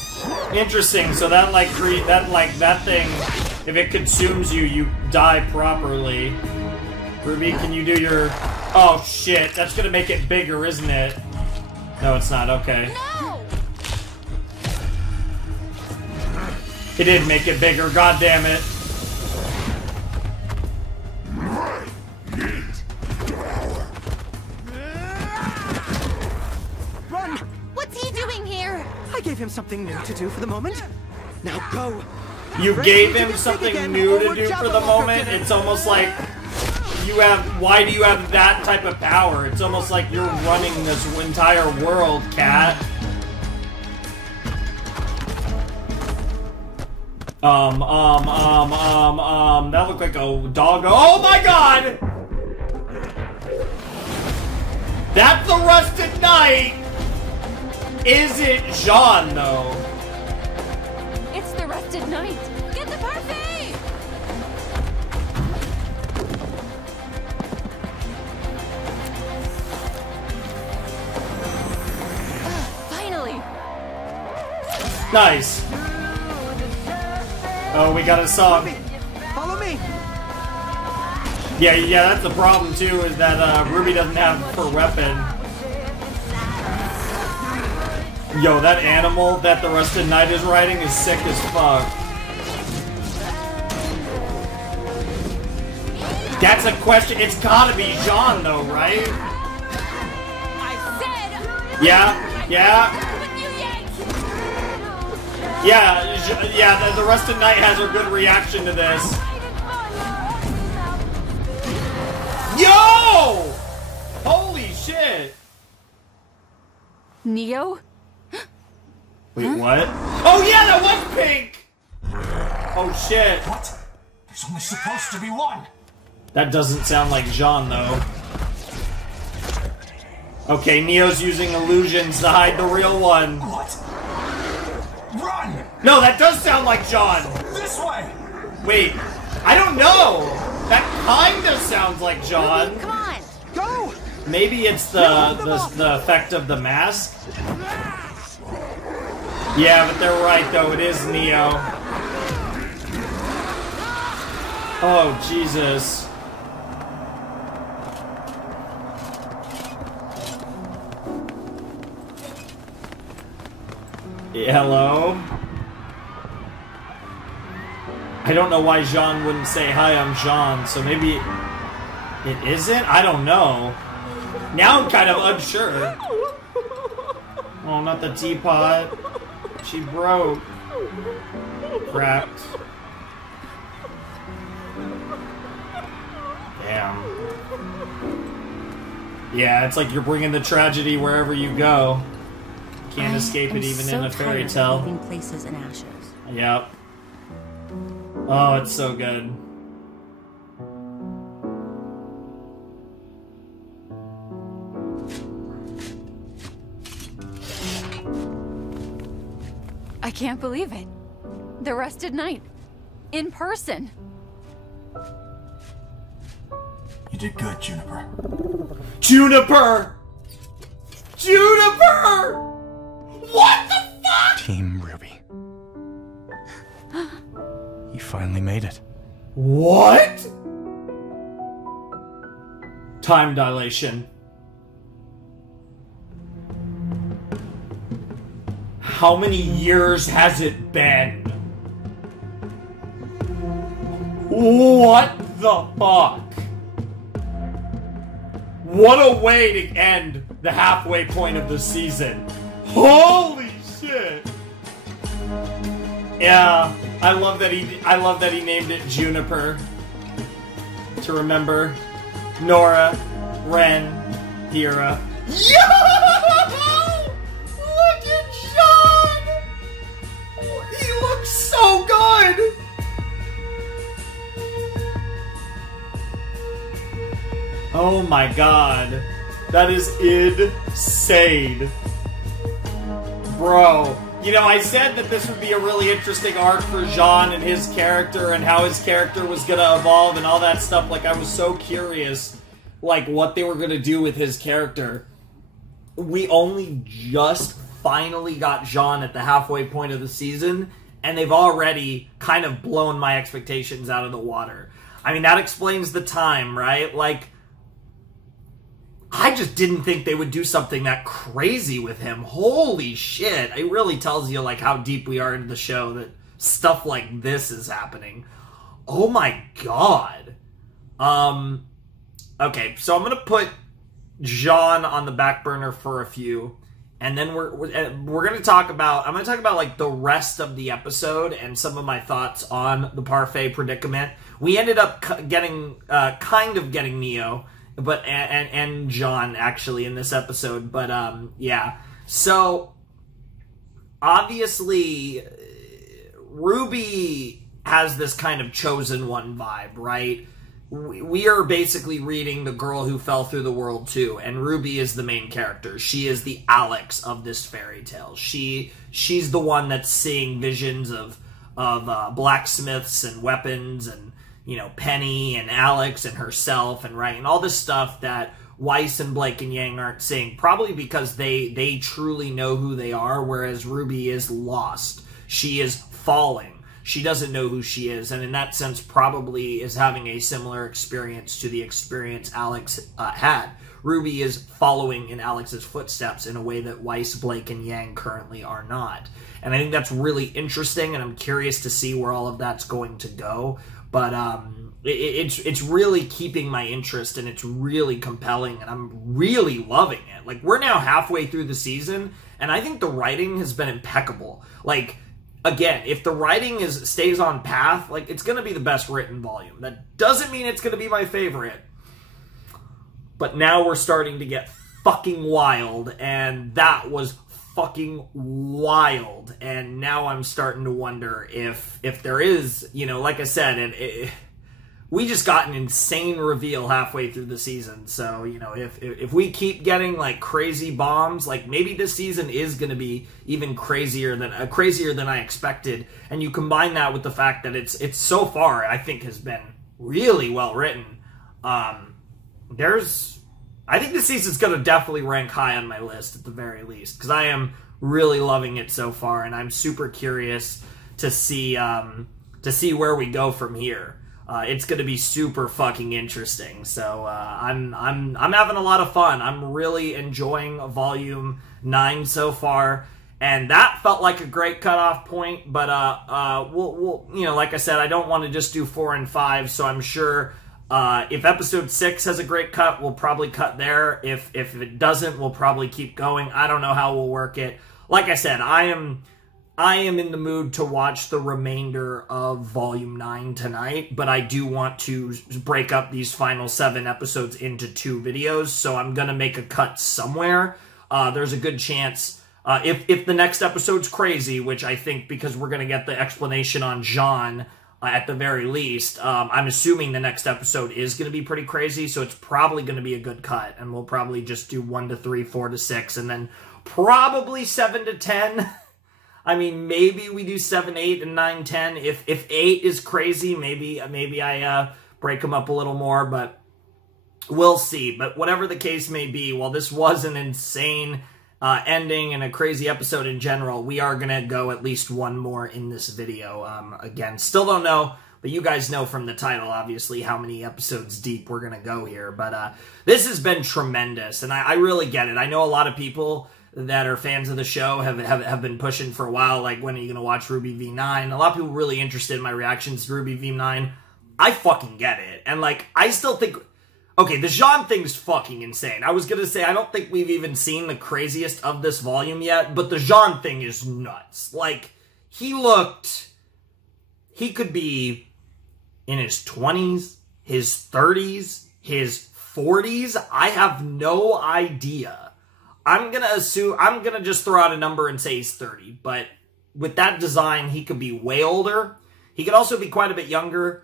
Interesting. So that that thing, if it consumes you, you die properly. Ruby, can you do your... Oh shit, that's gonna make it bigger, isn't it? No, it's not. Okay. No! It did make it bigger. God damn it. Run! What's he doing here? I gave him something new to do for the moment. Now go. You Ready gave to him get big something again, new or to we're do for the Jabberwocker moment. dinner. It's almost like you have... Why do you have that type of power? It's almost like you're running this entire world, cat. That looked like a dog. Oh my god! That's the Rusted Knight! Is it Jean, though? It's the Rusted Knight. Get the parfait! Finally! Nice. Oh, we got a song. Follow me. Yeah, that's the problem too, is that Ruby doesn't have her weapon. Yo, that animal that the Rusted Knight is riding is sick as fuck. That's a question. It's gotta be Jean, though, right? Yeah, yeah. Yeah, the Rusted Knight has a good reaction to this. Yo! Holy shit! Neo? Wait, what? Oh yeah, that was pink! Oh shit. What? There's only supposed to be one. That doesn't sound like Jean, though. Okay, Neo's using illusions to hide the real one. What? Run! No, that does sound like Jean! This way! Wait, I don't know! That kinda sounds like Jean. Come on! Go! Maybe it's the effect of the mask? Yeah, but they're right, though. It is Neo. Oh, Jesus. Hello? I don't know why Jean wouldn't say, hi, I'm Jean, so maybe it isn't? I don't know. Now I'm kind of unsure. Oh, not the teapot. She broke. Cracked. Damn. Yeah, it's like you're bringing the tragedy wherever you go. Can't escape it even in a fairy tale. Leaving places in ashes. Yep. Oh, it's so good. I can't believe it. The Rusted Knight. In person. You did good, Juniper. Juniper! Juniper! What the fuck? Team RWBY. You finally made it. What? Time dilation. How many years has it been? What the fuck? What a way to end the halfway point of the season. Holy shit. Yeah, I love that he named it Juniper. To remember Nora, Ren, Hira. Yo! Look at Sean! He looks so good! Oh my god. That is insane. Bro. You know, I said that this would be a really interesting arc for Jean and his character and how his character was gonna evolve and all that stuff. Like, I was so curious, like, what they were gonna do with his character. We only just finally got Jean at the halfway point of the season, and they've already kind of blown my expectations out of the water. I mean, that explains the time, right? Like, I just didn't think they would do something that crazy with him. Holy shit. It really tells you, like, how deep we are into the show that stuff like this is happening. Oh my god. Okay, so I'm gonna put Jean on the back burner for a few, and then we're gonna talk about, I'm gonna talk about, like, the rest of the episode and some of my thoughts on the Parfait predicament. We ended up getting Neo, but and Jean actually in this episode, but yeah. So obviously RWBY has this kind of chosen one vibe, right? We are basically reading The Girl Who Fell Through the World too, and RWBY is the main character. She is the Alex of this fairy tale. She's the one that's seeing visions of blacksmiths and weapons and, you know, Penny and Alex and herself and right, and all this stuff that Weiss and Blake and Yang aren't seeing, probably because they truly know who they are, whereas RWBY is lost. She is falling. she doesn't know who she is, and in that sense probably is having a similar experience to the experience Alex had. RWBY is following in Alex's footsteps in a way that Weiss, Blake, and Yang currently are not. And I think that's really interesting, and I'm curious to see where all of that's going to go. But it's really keeping my interest, and it's really compelling, and I'm really loving it. Like, we're now halfway through the season, and I think the writing has been impeccable. Like, again, if the writing stays on path, like, it's going to be the best written volume. That doesn't mean it's going to be my favorite. But now we're starting to get fucking wild, and that was fucking wild. And now I'm starting to wonder if there is, you know, like I said, we just got an insane reveal halfway through the season. So, you know, if we keep getting like crazy bombs, like maybe this season is going to be even crazier than I expected. And you combine that with the fact that it's so far, I think, has been really well written. I think this season's going to definitely rank high on my list at the very least, because I am really loving it so far, and I'm super curious to see where we go from here. It's going to be super fucking interesting. So I'm having a lot of fun. I'm really enjoying Volume 9 so far, and that felt like a great cutoff point. But we'll you know, like I said, I don't want to just do 4 and 5, so I'm sure. If episode 6 has a great cut, we'll probably cut there. If it doesn't, we'll probably keep going. I don't know how we'll work it. Like I said, I am in the mood to watch the remainder of Volume 9 tonight, but I do want to break up these final 7 episodes into 2 videos, so I'm gonna make a cut somewhere. There's a good chance, if the next episode's crazy, which I think because we're gonna get the explanation on Jean, at the very least, I'm assuming the next episode is going to be pretty crazy, so it's probably going to be a good cut, and we'll probably just do 1 to 3, 4 to 6, and then probably 7 to 10. I mean, maybe we do 7, 8, and 9, 10. If 8 is crazy, maybe I break them up a little more, but we'll see. But whatever the case may be, while this was an insane ending and a crazy episode in general, we are going to go at least one more in this video. Again, still don't know, but you guys know from the title, obviously, how many episodes deep we're going to go here. But this has been tremendous, and I really get it. I know a lot of people that are fans of the show have been pushing for a while, like, when are you going to watch RWBY V9? A lot of people really interested in my reactions to RWBY V9. I fucking get it. And, like, I still think... Okay, the Jean thing's fucking insane. I was gonna say, I don't think we've even seen the craziest of this volume yet, but the Jean thing is nuts. Like, he could be in his 20s, his 30s, his 40s. I have no idea. I'm gonna just throw out a number and say he's 30, but with that design, he could be way older. He could also be quite a bit younger.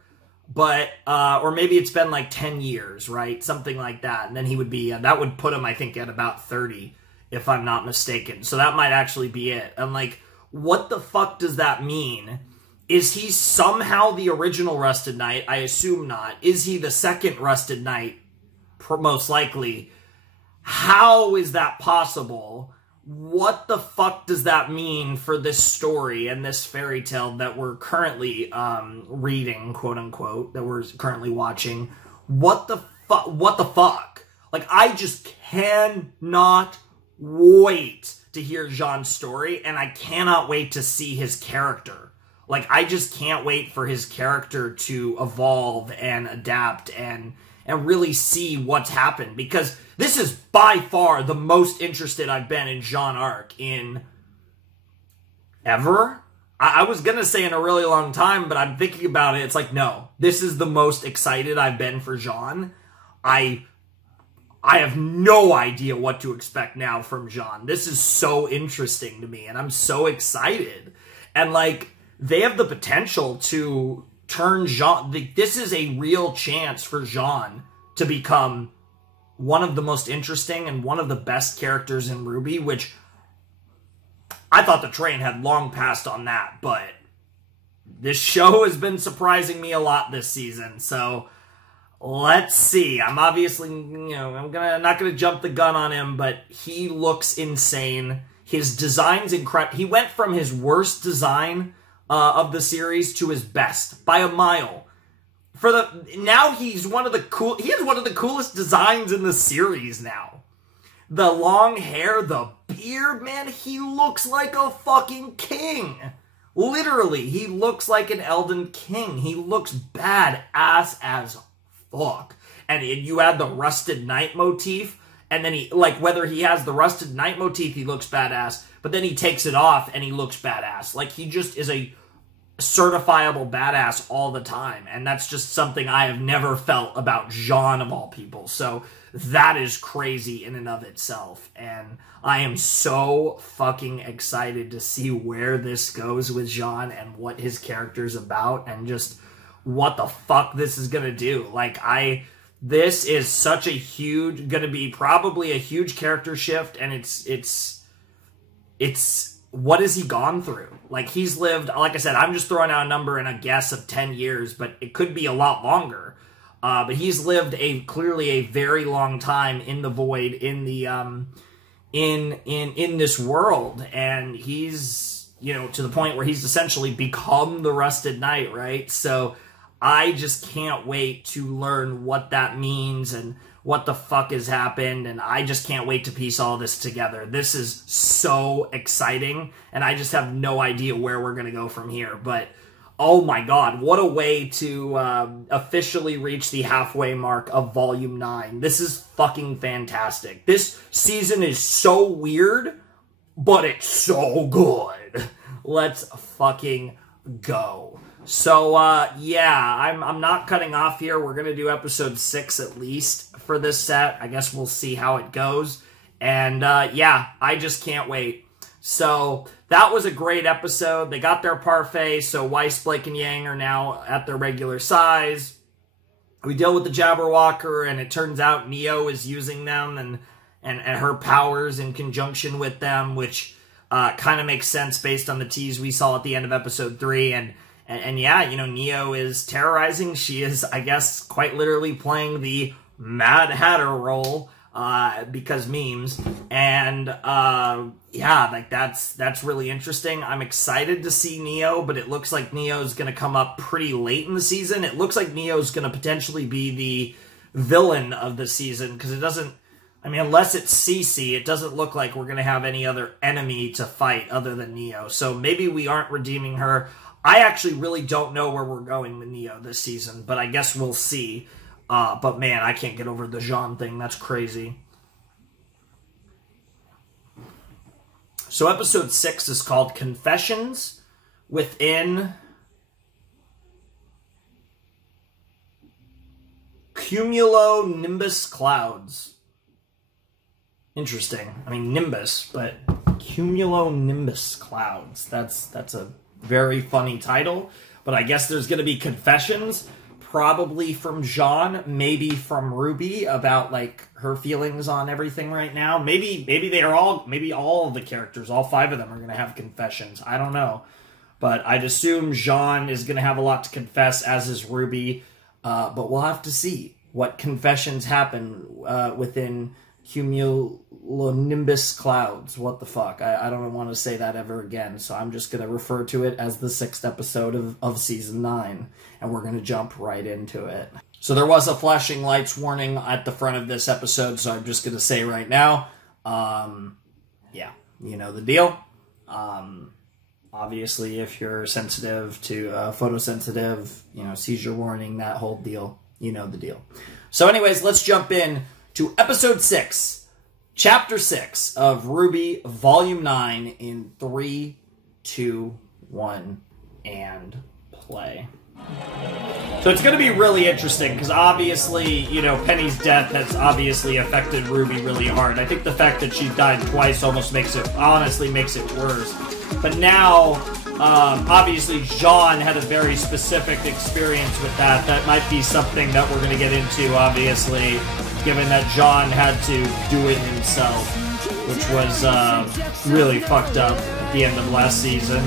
But, or maybe it's been like 10 years, right? Something like that. And then he would be, that would put him, I think, at about 30, if I'm not mistaken. So that might actually be it. And, like, what the fuck does that mean? Is he somehow the original Rusted Knight? I assume not. Is he the second Rusted Knight? Most likely. How is that possible? What the fuck does that mean for this story and this fairy tale that we're currently reading, quote unquote, that we're currently watching? What the fuck? Like, I just cannot wait to hear Jean's story, and I cannot wait to see his character. Like, I just can't wait for his character to evolve and adapt and really see what's happened, because this is by far the most interested I've been in Jean arc in ever. I was gonna say in a really long time, but I'm thinking about it. It's like, no, this is the most excited I've been for Jean. I have no idea what to expect now from Jean. This is so interesting to me, and I'm so excited. And, like, they have the potential to turn Jean... This is a real chance for Jean to become one of the most interesting and one of the best characters in RWBY, which I thought the train had long passed on that, but this show has been surprising me a lot this season, so let's see. I'm obviously, I'm not gonna jump the gun on him, but he looks insane. His design's incredible. He went from his worst design of the series to his best by a mile. Now he's he has one of the coolest designs in the series now. The long hair, the beard, man, he looks like a fucking king. Literally, he looks like an Elden King. He looks badass as fuck. And you add the Rusted Knight motif, and then whether he has the Rusted Knight motif, he looks badass, but then he takes it off and he looks badass. Like, he just is a certifiable badass all the time, and that's just something I have never felt about Jean of all people. So that is crazy in and of itself, and I am so fucking excited to see where this goes with Jean and what his character's about, and just what the fuck this is gonna do. Like, this is such a gonna be probably a huge character shift, and it's what has he gone through? Like, he's lived, like I said, I'm just throwing out a number and a guess of 10 years, but it could be a lot longer. But he's lived clearly a very long time in the void, in the, in this world. And he's, to the point where he's essentially become the Rusted Knight, right? So I just can't wait to learn what that means and what the fuck has happened, and I just can't wait to piece all this together. This is so exciting, and I just have no idea where we're going to go from here. But, oh my god, what a way to officially reach the halfway mark of Volume 9. This is fucking fantastic. This season is so weird, but it's so good. Let's fucking go. So, yeah, I'm not cutting off here. We're going to do episode 6 at least for this set. I guess we'll see how it goes. And, yeah, I just can't wait. So, that was a great episode. They got their Parfait, so Weiss, Blake, and Yang are now at their regular size. We deal with the Jabberwocker, and it turns out Neo is using them and her powers in conjunction with them, which kind of makes sense based on the tease we saw at the end of episode 3, and yeah, Neo is terrorizing. She is, I guess, quite literally playing the Mad Hatter role, because memes. And, yeah, like, that's really interesting. I'm excited to see Neo, but it looks like Neo's gonna come up pretty late in the season. It looks like Neo's gonna potentially be the villain of the season, because it doesn't, I mean, unless it's Cece, it doesn't look like we're gonna have any other enemy to fight other than Neo. So maybe we aren't redeeming her. I actually really don't know where we're going with Neo this season, but I guess we'll see. But man, I can't get over the Jean thing. That's crazy. So episode 6 is called Confessions Within Cumulonimbus Clouds. Interesting. I mean, Nimbus, but Cumulonimbus Clouds. That's a very funny title, but I guess there's going to be confessions, probably from Jean, maybe from RWBY, about, like, her feelings on everything right now. Maybe all of the characters, all 5 of them, are going to have confessions. I don't know, but I'd assume Jean is going to have a lot to confess, as is RWBY, but we'll have to see what confessions happen within Cumulonimbus Clouds. What the fuck? I don't want to say that ever again, so I'm just going to refer to it as the 6th episode of Season 9, and we're going to jump right into it. So there was a flashing lights warning at the front of this episode, so I'm just going to say right now, yeah, you know the deal. Obviously, if you're sensitive to photosensitive, seizure warning, that whole deal, you know the deal. So anyways, let's jump in to episode 6, chapter 6 of RWBY Volume 9 in 3, 2, 1, and play. So it's going to be really interesting, because obviously, Penny's death has obviously affected RWBY really hard. I think the fact that she died twice honestly makes it worse. But now, obviously, Jean had a very specific experience with that. That might be something that we're going to get into, obviously, given that Jean had to do it himself, which was really fucked up at the end of last season.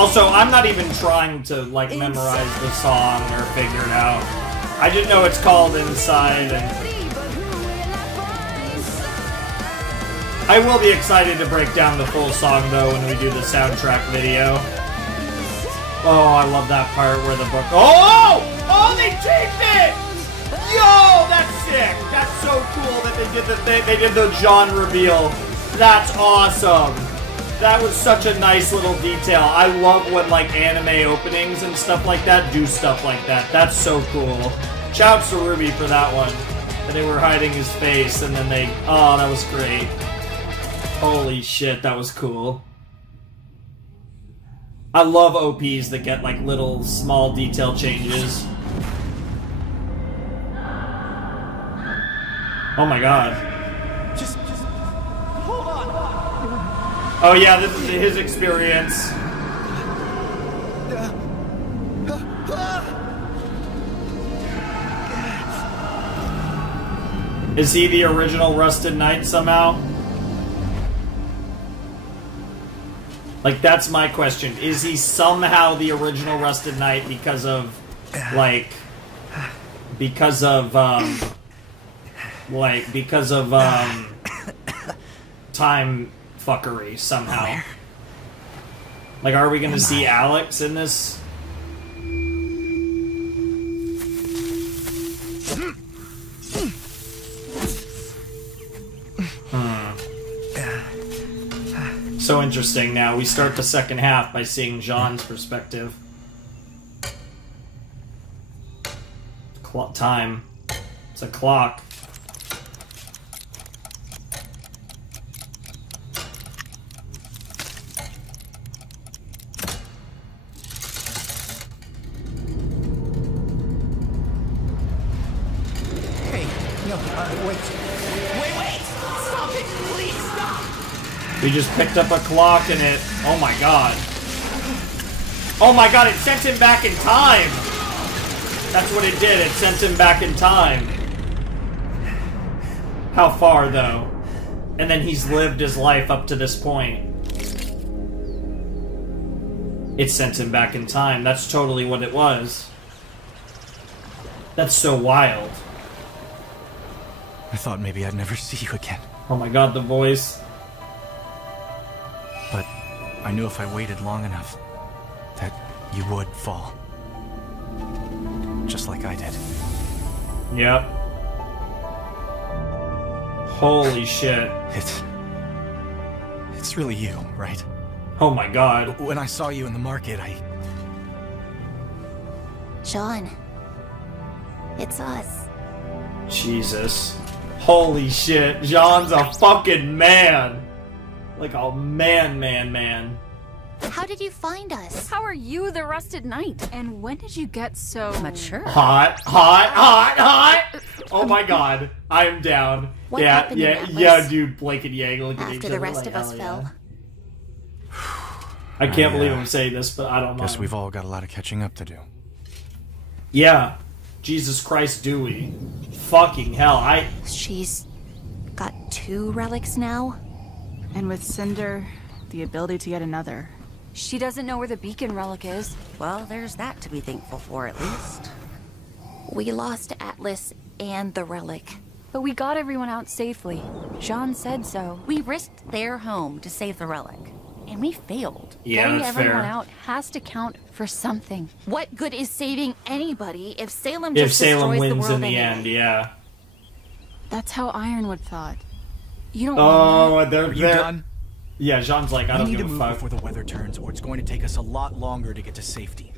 Also, I'm not even trying to, like, memorize the song or figure it out. I just know it's called Inside, and I will be excited to break down the full song, though, when we do the soundtrack video. Oh, I love that part where the book... Oh! Oh, they changed it! Yo, that's sick! That's so cool that they did the John reveal. That's awesome! That was such a nice little detail. I love when, like, anime openings and stuff like that do stuff like that. That's so cool. Shouts to RWBY for that one. And they were hiding his face, and then they... Oh, that was great. Holy shit, that was cool. I love OPs that get, like, little, small detail changes. Oh my god. Just hold on. Oh yeah, this is his experience. Is he the original Rusted Knight somehow? Like, that's my question. Is he somehow the original Rusted Knight because of, like, time fuckery somehow? Like, are we gonna see Alex in this? So interesting. Now we start the second half by seeing Jean's perspective. Time. It's a clock. Hey, no, wait. Wait! Stop it! Please stop! We just picked up a clock and it... Oh my god. Oh my god, it sent him back in time! That's what it did, it sent him back in time. How far, though? And then he's lived his life up to this point. It sent him back in time. That's totally what it was. That's so wild. I thought maybe I'd never see you again. Oh my god, the voice. But I knew if I waited long enough, that you would fall. Just like I did. Yep. Holy shit. It's really you, right? Oh my god. When I saw you in the market, Sean. It's us. Jesus. Holy shit. Jean's a fucking man. Like a man. How did you find us? How are you the Rusted Knight? And when did you get so mature? Hot. Oh my god. I'm down. What happened in Atlas? Yeah, dude. Blake and Yang look at each After other the rest like, of us hell fell. I can't believe I'm saying this, but I don't know. Guess we've all got a lot of catching up to do. Yeah. Jesus Christ, do we? Fucking hell, She's got 2 relics now? And with Cinder, the ability to get another. She doesn't know where the beacon relic is. Well, there's that to be thankful for, at least. We lost Atlas and the relic. But we got everyone out safely. Jean said so. We risked their home to save the relic. And we failed. Yeah, Getting that's everyone fair. out has to count for something. What good is saving anybody if Salem If just Salem destroys the wins world in the anyway? end, yeah. That's how Ironwood thought. You don't Oh, want they're Are you done? Yeah, Jean's like, I We don't need give to a move fuck. before the weather turns, or it's going to take us a lot longer to get to safety.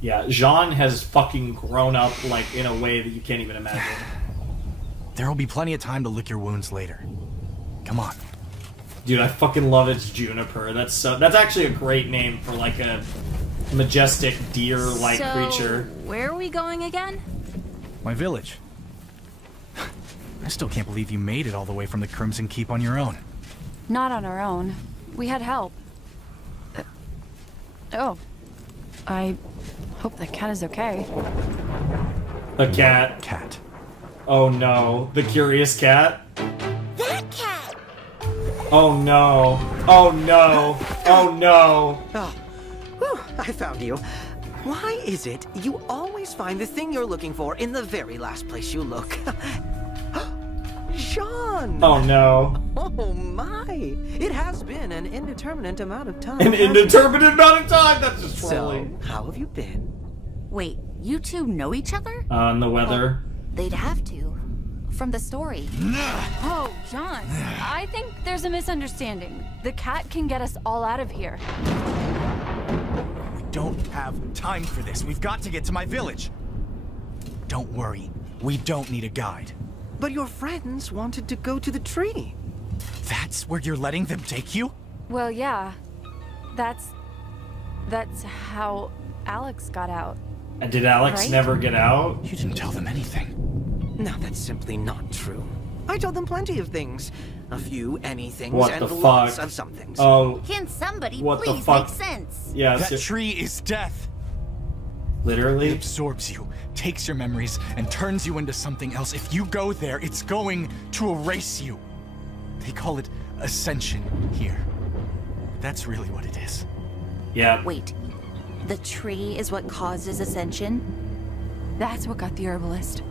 Yeah, Jean has fucking grown up, like, in a way that you can't even imagine. There will be plenty of time to lick your wounds later. Come on. Dude, I fucking love its Juniper. That's actually a great name for, like, a majestic deer-like creature. Where are we going again? My village. I still can't believe you made it all the way from the Crimson Keep on your own. Not on our own. We had help. Oh. I hope the cat is okay. The cat. Cat. Oh no. The curious cat? That cat! Oh no. Oh no. Oh no. Oh, whew, I found you. Why is it you always find the thing you're looking for in the very last place you look? Sean! Oh no. Oh my! It has been an indeterminate amount of time. An indeterminate amount of time? That's just trolling. So, how have you been? Wait, you two know each other? And the weather. They'd have to. From the story. Oh, John, I think there's a misunderstanding. The cat can get us all out of here. We don't have time for this. We've got to get to my village. Don't worry. We don't need a guide. But your friends wanted to go to the tree. That's where you're letting them take you? Well, yeah. That's how Alex got out. And did Alex Right? never get out? You didn't tell them anything. No, that's simply not true. I told them plenty of things. A few anythings What and the lots fuck? of some things. Oh, Can somebody What the please fuck? make sense? yeah. That tree is death. It Literally? absorbs you, takes your memories, and turns you into something else. If you go there, it's going to erase you. They call it ascension here. That's really what it is. Yeah. Wait, the tree is what causes ascension? That's what got the herbalist.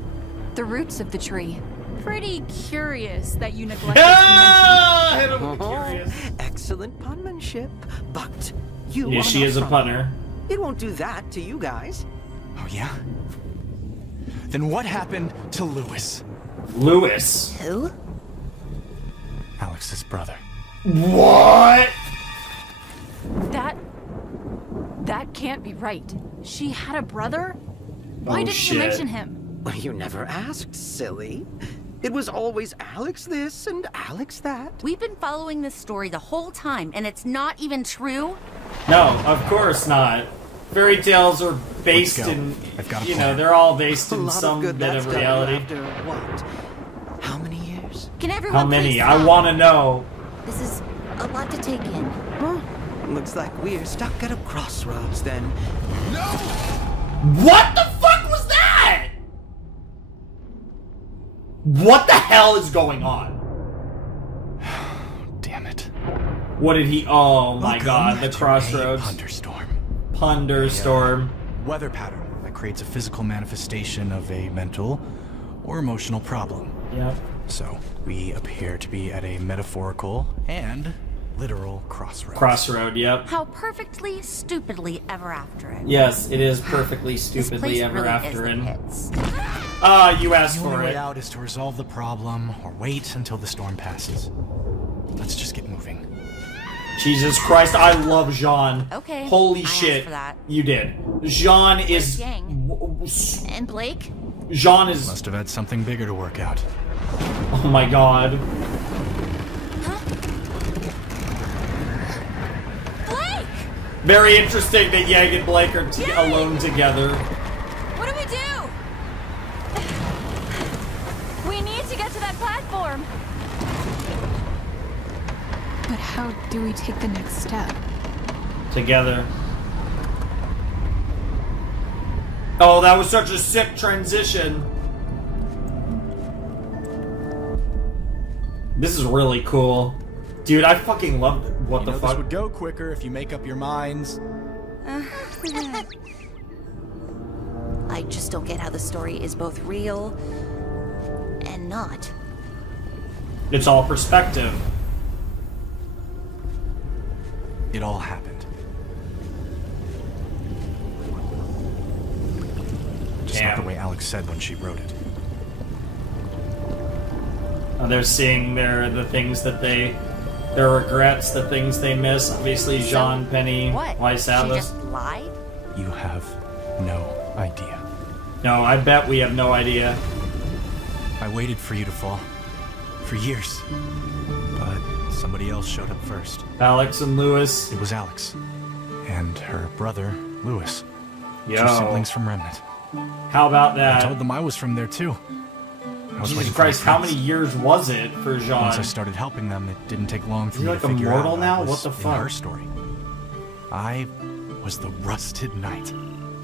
The roots of the tree. Pretty curious that you neglected Ah! Hit him with curious. Excellent penmanship, but you Yeah, are she not is a from punter. it. It won't do that to you guys. Oh, yeah? Then what happened to Lewis? Lewis. Who? Alex's brother. What? That can't be right. She had a brother? Why Oh, didn't shit. you mention him? Well, you never asked, silly. It was always Alex this and Alex that. We've been following this story the whole time, and it's not even true? No, of course not. Fairy tales are based Let's go. in, I've got a you know, plan. they're all based A in lot some of good bit that's of done reality. after what? How many years? Can everyone How many? please I stop? want to know. This is a lot to take in. Huh? Looks like we're stuck at a crossroads then. What the fuck was that? What the hell is going on? Damn it. What did he? Oh my Welcome god, the to a crossroads. Thunderstorm. Thunderstorm. Weather pattern that creates a physical manifestation of a mental or emotional problem. Yep. So, we appear to be at a metaphorical and literal crossroads. Crossroad, yep. How perfectly, stupidly ever after it. Yes, it is perfectly This stupidly place ever really after is in. the pits. Ah, you asked The for only way it. out is to resolve the problem or wait until the storm passes. Let's just get moving. Jesus Christ, I love Jean. Okay, Holy I asked shit. for that. You did. Jean is. Yang. And Blake? Jean is. Must have had something bigger to work out. Oh my god. Blake! Very interesting that Yang and Blake are alone together. What do we do? We need to get to that platform. But how do we take the next step? Together. Oh, that was such a sick transition. This is really cool. Dude, I fucking loved it. What the This fuck? would go quicker if you make up your minds. I just don't get how the story is both real and not. It's all perspective. It all happened. Just not the way Alex said when she wrote it. They're seeing the things that their regrets, the things they miss. Obviously, Jean, Penny, What? Weiss, She Atlas. just lied? You have no idea. No, I bet we have no idea. I waited for you to fall. For years. But somebody else showed up first. Alex and Lewis. It was Alex. And her brother, Lewis. Yo. Two siblings from Remnant. How about that? I told them I was from there too. I was Jesus waiting Christ, for my how friends. many years was it for Jean? Once I started helping them, it didn't take long for Is he me like to figure immortal out now? I was What the fuck? in her story. I was the rusted knight.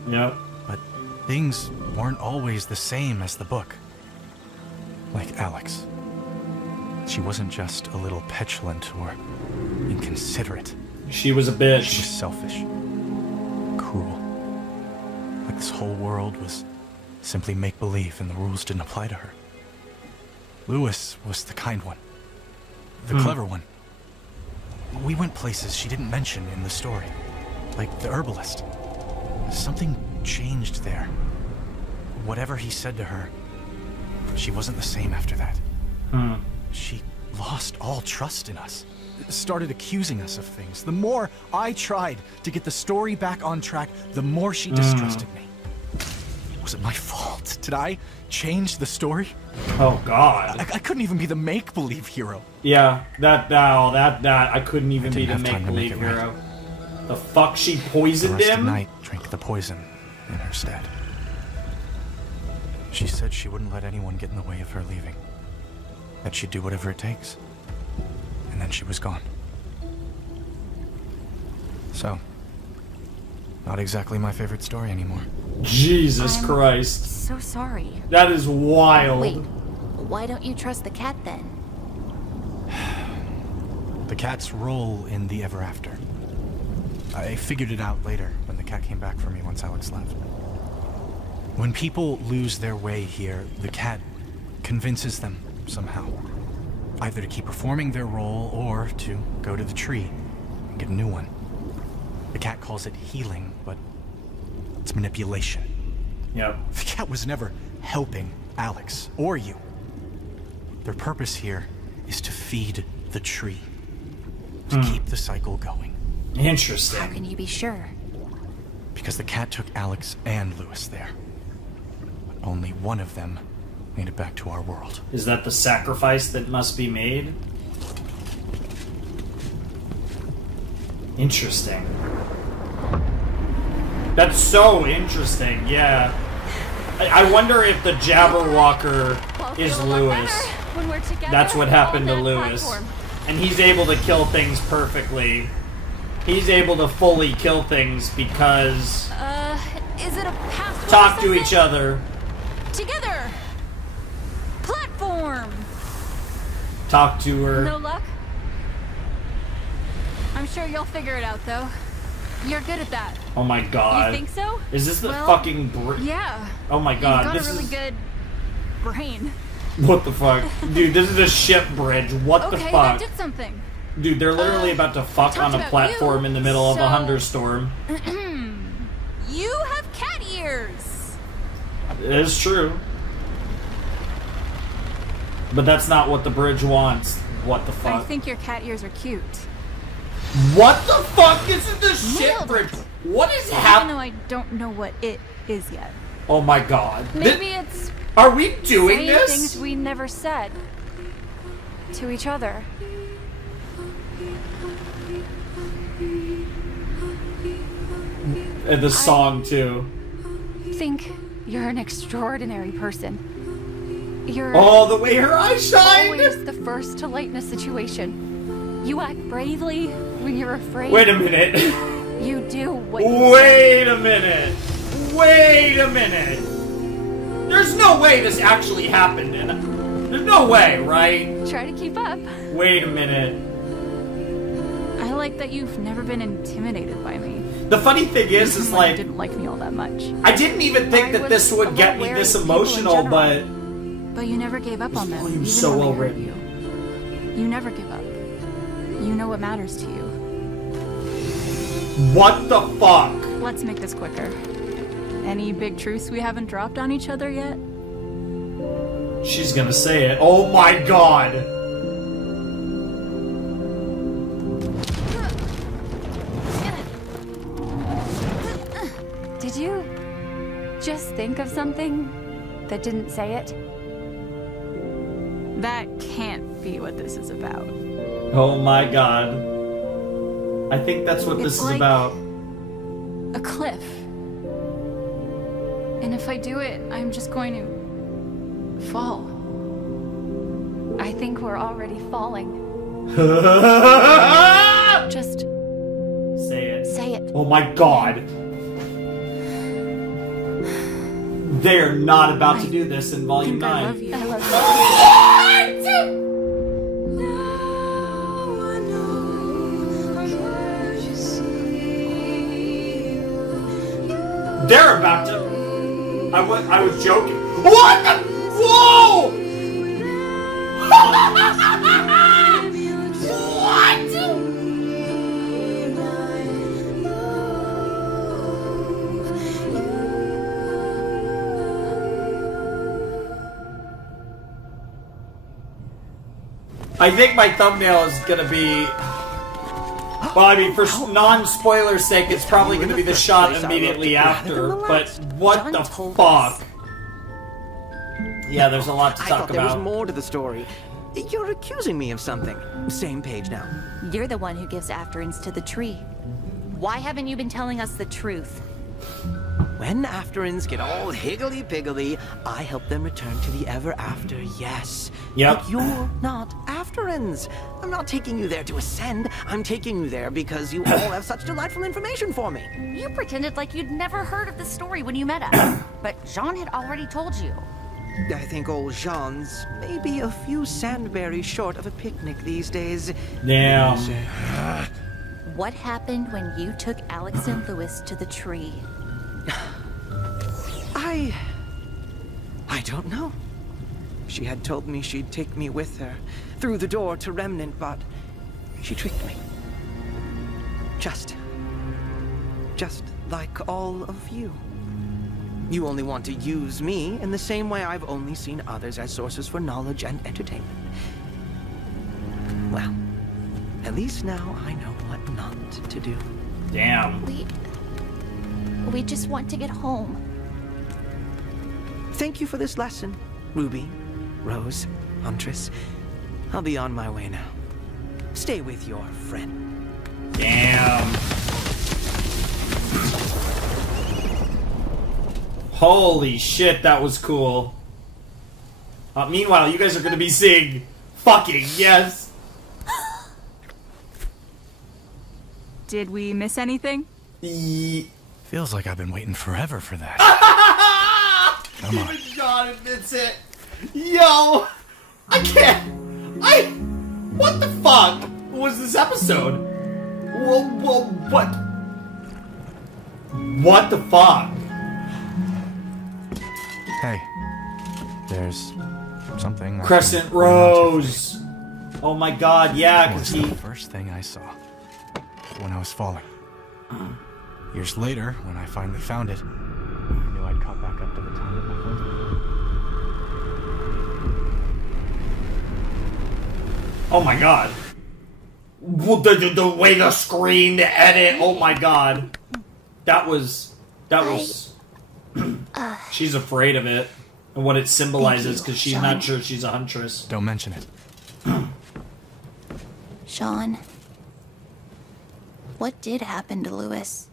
Yep. But things weren't always the same as the book. Like Alex. She wasn't just a little petulant or inconsiderate. She was a bitch. She was selfish. Cruel. Like this whole world was simply make-believe and the rules didn't apply to her. Lewis was the kind one. The clever one. We went places she didn't mention in the story. Like the herbalist. Something changed there. Whatever he said to her, she wasn't the same after that. She lost all trust in us. Started accusing us of things. The more I tried to get the story back on track, the more she distrusted me. Was it my fault? Did I change the story? Oh God! I couldn't even be the make-believe hero. Yeah, that I couldn't even be the make-believe hero. Right. The fuck, she poisoned the rest him? Of the night, drank the poison in her stead. She said she wouldn't let anyone get in the way of her leaving. That she'd do whatever it takes. And then she was gone. So, not exactly my favorite story anymore. Jesus Christ. So sorry. That is wild. Wait, why don't you trust the cat then? The cat's role in the ever after. I figured it out later when the cat came back for me once Alex left. When people lose their way here, the cat convinces them somehow. Either to keep performing their role or to go to the tree and get a new one. The cat calls it healing, but it's manipulation. Yep. The cat was never helping Alex or you. Their purpose here is to feed the tree. To keep the cycle going. Interesting. How can you be sure? Because the cat took Alex and Lewis there. But only one of them made it back to our world. Is that the sacrifice that must be made? Interesting. That's so interesting, yeah. I wonder if the Jabberwocker is Lewis. That's what happened to Lewis. And he's able to kill things perfectly. He's able to fully kill things because... is it a password? Talk to each other. Together! Platform! Talk to her. No luck? I'm sure you'll figure it out, though. You're good at that. Oh my God. You think so? Is this the fucking... Yeah. Oh my God. You've got this a really is... good brain. What the fuck? Dude, this is a ship bridge. What the fuck? That did something. Dude, they're literally about to fuck on a platform in the middle of a thunderstorm. You have cat ears. It is true. But that's not what the bridge wants. What the fuck? I think your cat ears are cute. What the fuck? This is the ship bridge. What is happening? Even though I don't know what it is yet. Oh my God. Maybe it's... Are we doing saying this? Things we never said to each other. And the song too. Think you're an extraordinary person. You're the way her eyes shine. Always the first to lighten a situation. You act bravely when you're afraid. Wait a minute. You do what you Wait a minute. Wait a minute. There's no way this actually happened. There's no way, right? Try to keep up. Wait a minute. I like that you've never been intimidated by me. The funny thing is like... You didn't like me all that much. I didn't even think that this would get me this emotional, but... But you never gave up on them. Even so well when they hurt written. You never give up. You know what matters to you. What the fuck? Let's make this quicker. Any big truths we haven't dropped on each other yet? She's gonna say it. Oh my God! Did you just think of something that didn't say it? That can't be what this is about. Oh my God. I think that's what this is like about. A cliff. And if I do it, I'm just going to fall. I think we're already falling. Just say it. Say it. Oh my God. They're not about to do this in Volume 9. I love you. I love you. They're about to... I was joking. What the... Whoa! What? I think my thumbnail is gonna be... Well, I mean, for non-spoiler sake, it's probably gonna be the shot immediately after, but what the fuck? Yeah, there's a lot to talk I thought there was about. more to the story. You're accusing me of something. Same page now. You're the one who gives afterends to the tree. Why haven't you been telling us the truth? When afterends get all higgledy-piggledy, I help them return to the ever-after, yes. Yep. But you're not afterends. I'm not taking you there to ascend. I'm taking you there because you all have such delightful information for me. You pretended like you'd never heard of the story when you met us. But Jean had already told you. I think old Jean's maybe a few sandberries short of a picnic these days. Damn. What happened when you took Alex and Lewis to the tree? I don't know. She had told me she'd take me with her through the door to Remnant, but she tricked me. Just like all of you. You only want to use me in the same way I've only seen others as sources for knowledge and entertainment. Well, at least now I know what not to do. Damn. We just want to get home. Thank you for this lesson, Ruby, Rose, Huntress. I'll be on my way now. Stay with your friend. Damn. Holy shit, that was cool. Meanwhile, you guys are gonna be seeing fucking yes. Did we miss anything? Feels like I've been waiting forever for that. Come on. Even John admits it. Yo! I can't. What the fuck was this episode? What? What the fuck? Hey. There's something. Crescent Rose. Oh my god, yeah, because he... the first thing I saw when I was falling. Years later, when I finally found it, I knew I'd caught back up to the time of my friend. Oh my god. The way the screen edit, oh my god. That was... She's afraid of it. And what it symbolizes, because she's not sure she's a huntress. Don't mention it. Sean, what did happen to Lewis?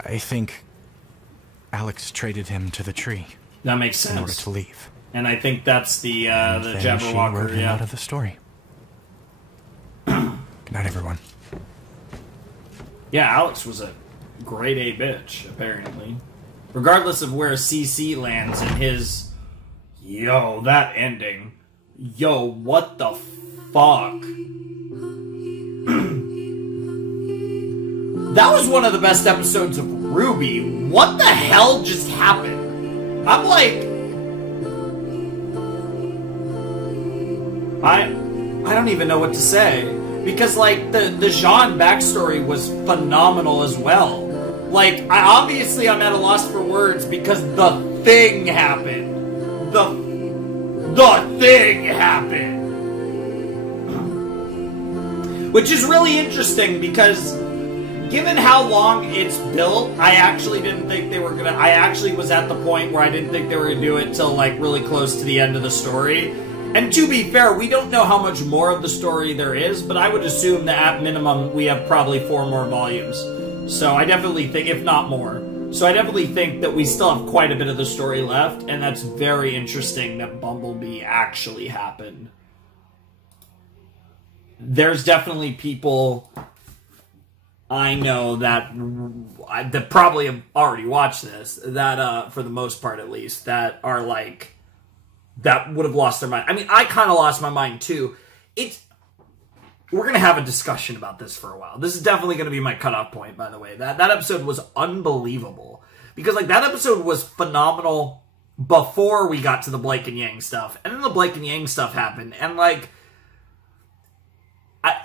I think Alex traded him to the tree. That makes sense. In order to leave. And I think that's the Jabberwocker, wrote him out of the story. Good night, everyone. Yeah, Alex was a grade A bitch, apparently. Regardless of where CC lands in his... Yo, that ending. Yo, what the fuck? That was one of the best episodes of RWBY. What the hell just happened? I'm like... I don't even know what to say. Because, like, the Jean backstory was phenomenal as well. Like, I'm at a loss for words because the thing happened. The thing happened. Which is really interesting because given how long it's built, I actually didn't think they were gonna... I actually was at the point where I didn't think they were gonna do it till, like, really close to the end of the story. And to be fair, we don't know how much more of the story there is, but I would assume that at minimum we have probably 4 more volumes. So I definitely think, if not more. So I definitely think that we still have quite a bit of the story left, and that's very interesting that Bumblebee actually happened. There's definitely people I know that probably have already watched this, that, for the most part at least, that are like... that would have lost their mind. I mean, I kind of lost my mind too. we're going to have a discussion about this for a while. This is definitely going to be my cutoff point, by the way. That episode was unbelievable. Because, like, that episode was phenomenal before we got to the Blake and Yang stuff. And then the Blake and Yang stuff happened. And, like,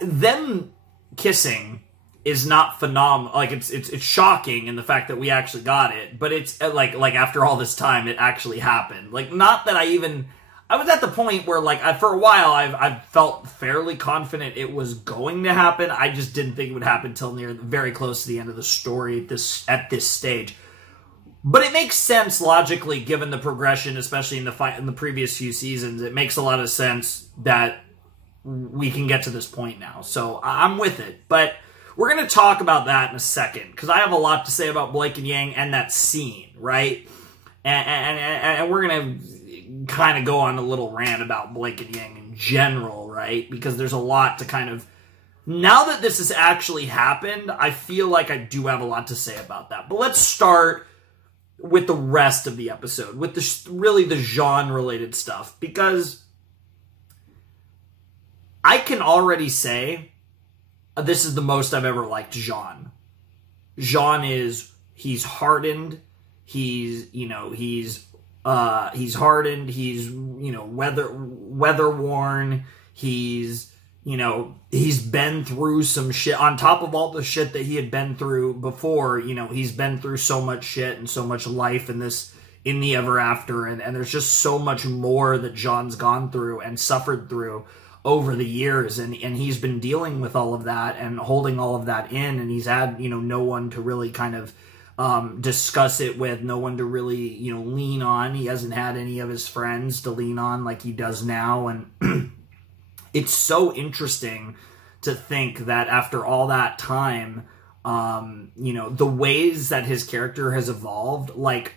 them kissing is not phenomenal. Like, it's shocking in the fact that we actually got it. But it's, like after all this time, it actually happened. Like, not that I was at the point where, like, for a while, I've felt fairly confident it was going to happen. I just didn't think it would happen until very close to the end of the story at this stage. But it makes sense logically, given the progression, especially in the previous few seasons. It makes a lot of sense that we can get to this point now. So I'm with it. But we're going to talk about that in a second, because I have a lot to say about Blake and Yang and that scene, right? And we're going to kind of go on a little rant about Blake and Yang in general, right? Because there's a lot to kind of... Now that this has actually happened, I feel like I do have a lot to say about that. But let's start with the rest of the episode, with really the genre-related stuff, because I can already say this is the most I've ever liked Jean. Jean he's hardened, he's hardened, he's, weather-worn, he's been through some shit. On top of all the shit that he had been through before, he's been through so much shit and so much life in the Ever After, and there's just so much more that Jean's gone through and suffered through over the years, and he's been dealing with all of that and holding all of that in, and he's had, no one to really kind of discuss it with, no one to really, lean on. He hasn't had any of his friends to lean on like he does now, and it's so interesting to think that after all that time, the ways that his character has evolved, like,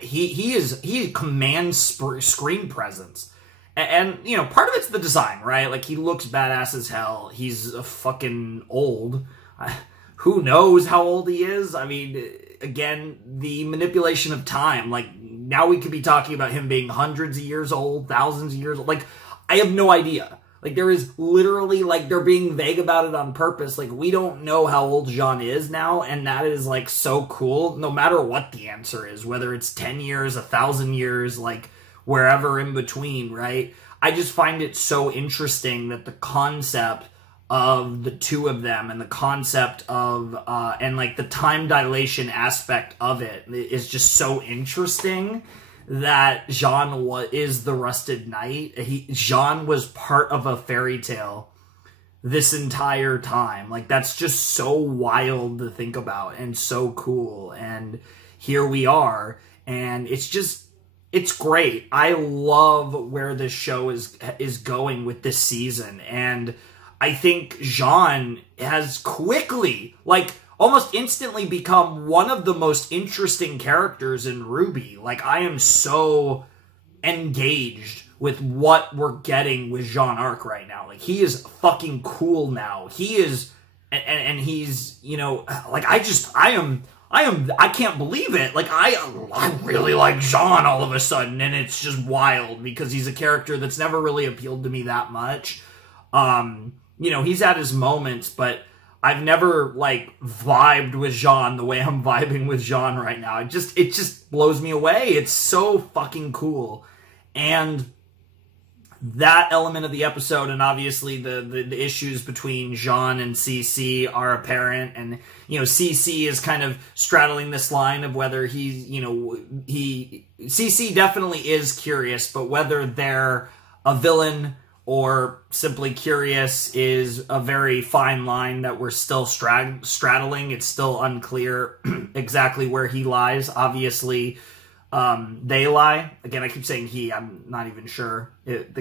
he commands screen presence. And, part of it's the design, right? Like, he looks badass as hell. He's fucking old. Who knows how old he is? I mean, again, the manipulation of time. Like, now we could be talking about him being hundreds of years old, thousands of years old. Like, I have no idea. Like, there is literally, like, they're being vague about it on purpose. Like, we don't know how old Jean is now, and that is, like, so cool. No matter what the answer is, whether it's 10 years, 1,000 years, like, wherever in between, right? I just find it so interesting that the concept of the two of them and the concept of, and like the time dilation aspect of it is just so interesting that Jean is the Rusted Knight. Jean was part of a fairy tale this entire time. Like, that's just so wild to think about and so cool. And here we are, and it's great. I love where this show is going with this season, and I think Jean has quickly, like, almost instantly become one of the most interesting characters in RWBY. Like, I am so engaged with what we're getting with Jean Arc right now. Like, he is fucking cool now. He is, and he's, like, I can't believe it. Like, I really like Jean all of a sudden, and it's just wild because he's a character that's never really appealed to me that much. He's had his moments, but I've never, like, vibed with Jean the way I'm vibing with Jean right now. It just blows me away. It's so fucking cool. And that element of the episode, and obviously the issues between Jean and CC are apparent, and CC is kind of straddling this line of whether CC definitely is curious, but whether they're a villain or simply curious is a very fine line that we're still straddling. It's still unclear exactly where he lies. Obviously, they lie. Again, I keep saying he. I'm not even sure what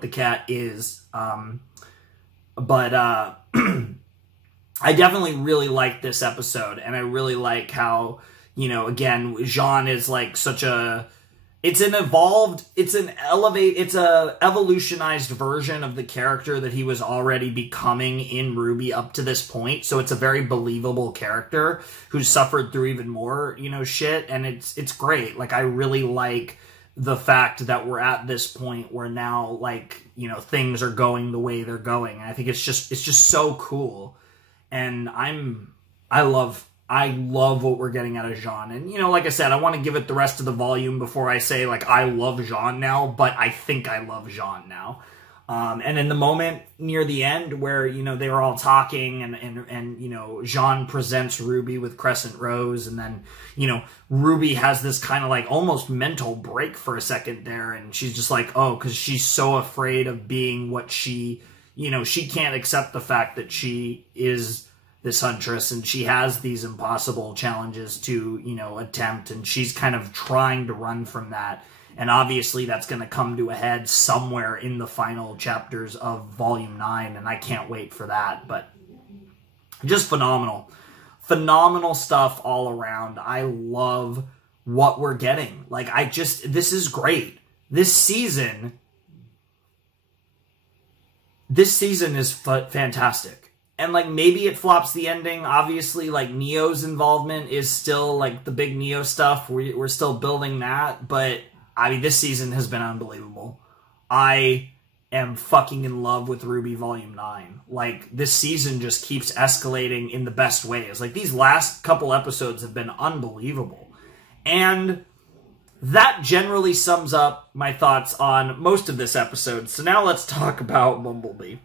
the cat is. But I definitely really like this episode, and I really like how, again, Jean is like such a... It's an evolutionized version of the character that he was already becoming in RWBY up to this point. So it's a very believable character who's suffered through even more, shit. And it's great. Like, I really like the fact that we're at this point where now, like, you know, things are going the way they're going. I think it's just so cool. And I love what we're getting out of Jean. And, you know, like I said, I want to give it the rest of the volume before I say, like, I love Jean now, but I think I love Jean now. And in the moment near the end where, you know, they were all talking and you know, Jean presents RWBY with Crescent Rose, and then, you know, RWBY has this kind of like almost mental break for a second there, and she's just like, oh, because she's so afraid of being what she, you know, she can't accept the fact that she is this huntress and she has these impossible challenges to, you know, attempt, and she's kind of trying to run from that. And obviously that's going to come to a head somewhere in the final chapters of Volume 9, and I can't wait for that. But just phenomenal. Phenomenal stuff all around. I love what we're getting. Like, this is great. This season is fantastic. And, like, maybe it flops the ending. Obviously, like, Neo's involvement is still, like, the big Neo stuff. We're still building that, but I mean, this season has been unbelievable. I am fucking in love with RWBY Volume 9. Like, this season just keeps escalating in the best ways. Like, these last couple episodes have been unbelievable. And that generally sums up my thoughts on most of this episode. So now let's talk about Bumblebee.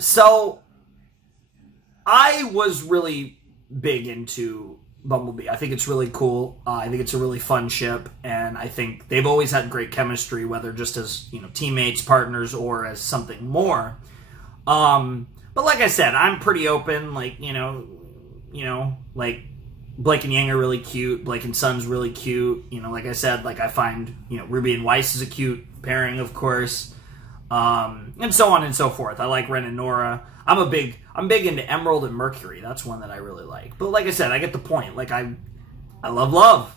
So, I was really big into Bumblebee. I think it's really cool. I think it's a really fun ship, and I think they've always had great chemistry, whether just as, you know, teammates, partners, or as something more. But like I said, I'm pretty open. Like, you know, like Blake and Yang are really cute. Blake and Sun's really cute. You know, like I said, like I find, you know, RWBY and Weiss is a cute pairing, of course, and so on and so forth. I like Ren and Nora. I'm big into Emerald and Mercury. That's one that I really like. But like I said, I get the point. Like, I love.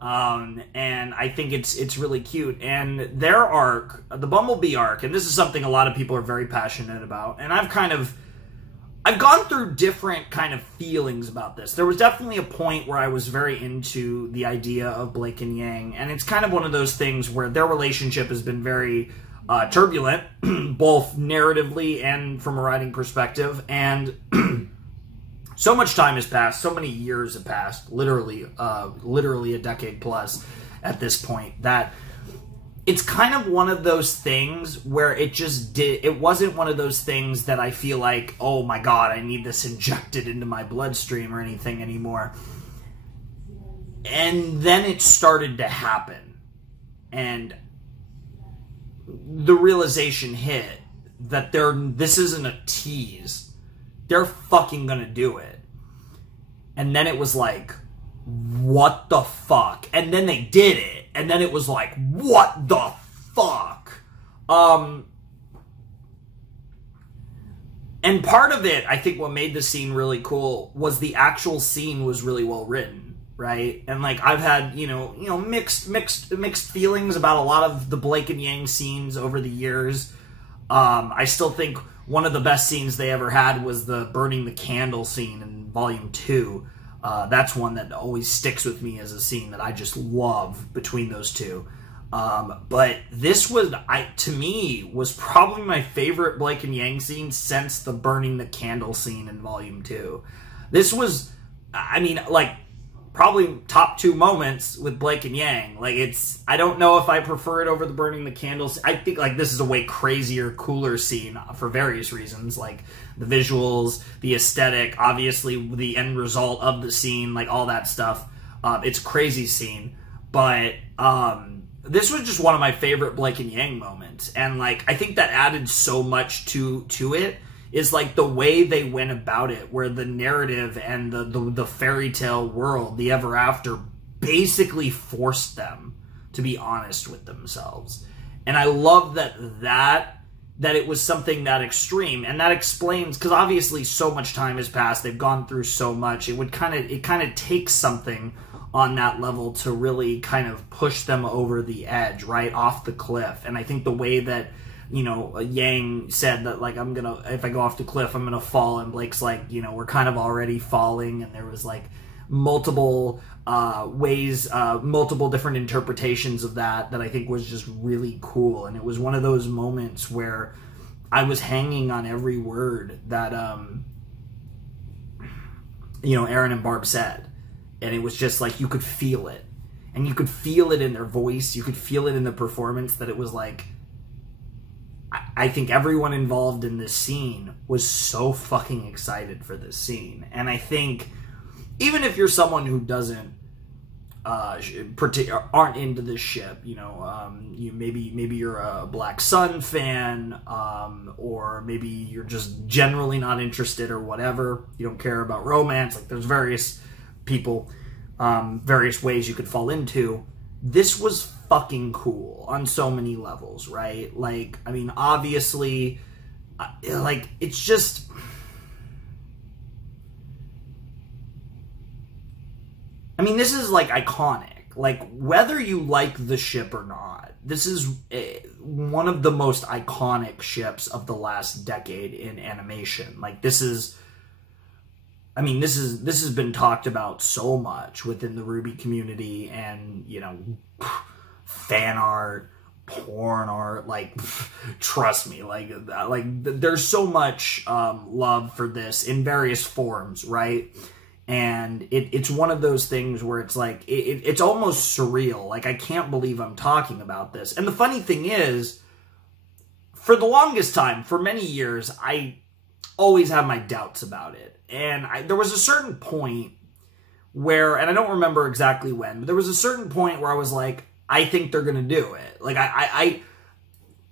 And I think it's really cute. And their arc, the Bumblebee arc, and this is something a lot of people are very passionate about. And I've gone through different kind of feelings about this. There was definitely a point where I was very into the idea of Blake and Yang. And it's kind of one of those things where their relationship has been very turbulent, both narratively and from a writing perspective, and so much time has passed, so many years have passed, literally a decade plus at this point, that it's kind of one of those things where it wasn't one of those things that I feel like, oh my god, I need this injected into my bloodstream or anything anymore. And then it started to happen, and the realization hit that this isn't a tease. They're fucking gonna do it. And then it was like, what the fuck? And then they did it. And then it was like, what the fuck? And part of it, I think what made the scene really cool was the actual scene was really well written. Right? And like, I've had, you know, mixed feelings about a lot of the Blake and Yang scenes over the years. I still think one of the best scenes they ever had was the burning the candle scene in Volume 2. That's one that always sticks with me as a scene that I just love between those two. But this was, to me, was probably my favorite Blake and Yang scene since the burning the candle scene in Volume 2. This was, I mean, like, probably top 2 moments with Blake and Yang. Like, I don't know if I prefer it over the burning the candles. I think, like, this is a way crazier, cooler scene for various reasons. Like, the visuals, the aesthetic, obviously the end result of the scene, like, all that stuff. It's a crazy scene. But, this was just one of my favorite Blake and Yang moments. And, like, I think that added so much to it. Is like the way they went about it, where the narrative and the fairy tale world, the ever after, basically forced them to be honest with themselves. And I love that it was something that extreme, and that explains, because obviously so much time has passed, they've gone through so much, it kind of takes something on that level to really kind of push them over the edge, right off the cliff. And I think the way that, you know, Yang said that, like, if I go off the cliff, I'm gonna fall, and Blake's like, you know, we're kind of already falling, and there was, like, multiple ways, multiple different interpretations of that I think was just really cool. And it was one of those moments where I was hanging on every word that, Aaron and Barb said. And it was just like, you could feel it. And you could feel it in their voice. You could feel it in the performance, that it was like, I think everyone involved in this scene was so fucking excited for this scene. And I think even if you're someone who doesn't aren't into this ship, maybe you're a Black Sun fan, or maybe you're just generally not interested or whatever, you don't care about romance, like there's various people, various ways you could fall into. This was fucking cool on so many levels, right? Like, I mean, obviously, like, it's just... I mean, this is, like, iconic. Like, whether you like the ship or not, this is one of the most iconic ships of the last decade in animation. Like, this is... I mean, this has been talked about so much within the RWBY community, and, fan art, porn art, like, trust me, like there's so much love for this in various forms, right? And it's one of those things where it's like, it's almost surreal. Like, I can't believe I'm talking about this. And the funny thing is, for the longest time, for many years, I always had my doubts about it. And there was a certain point where, and I don't remember exactly when, but there was a certain point where I was like, I think they're going to do it. Like,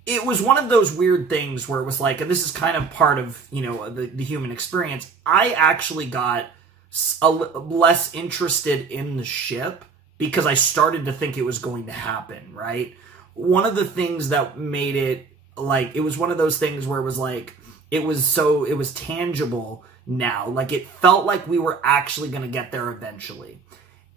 it was one of those weird things where it was like, and this is kind of part of, the human experience, I actually got less interested in the ship because I started to think it was going to happen, right? One of the things that made it, like, it was one of those things where it was like, it was tangible now. Like, it felt like we were actually going to get there eventually.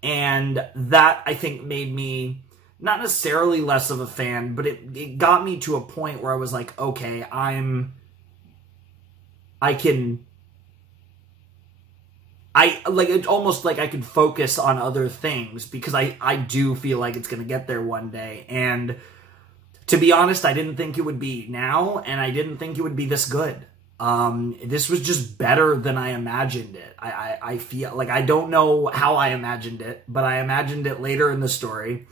And that, I think, made me not necessarily less of a fan, but it got me to a point where I was like, okay, it's almost like I could focus on other things, because I do feel like it's going to get there one day. And to be honest, I didn't think it would be now, and I didn't think it would be this good. This was just better than I imagined it. I feel like, I don't know how I imagined it, but I imagined it later in the story,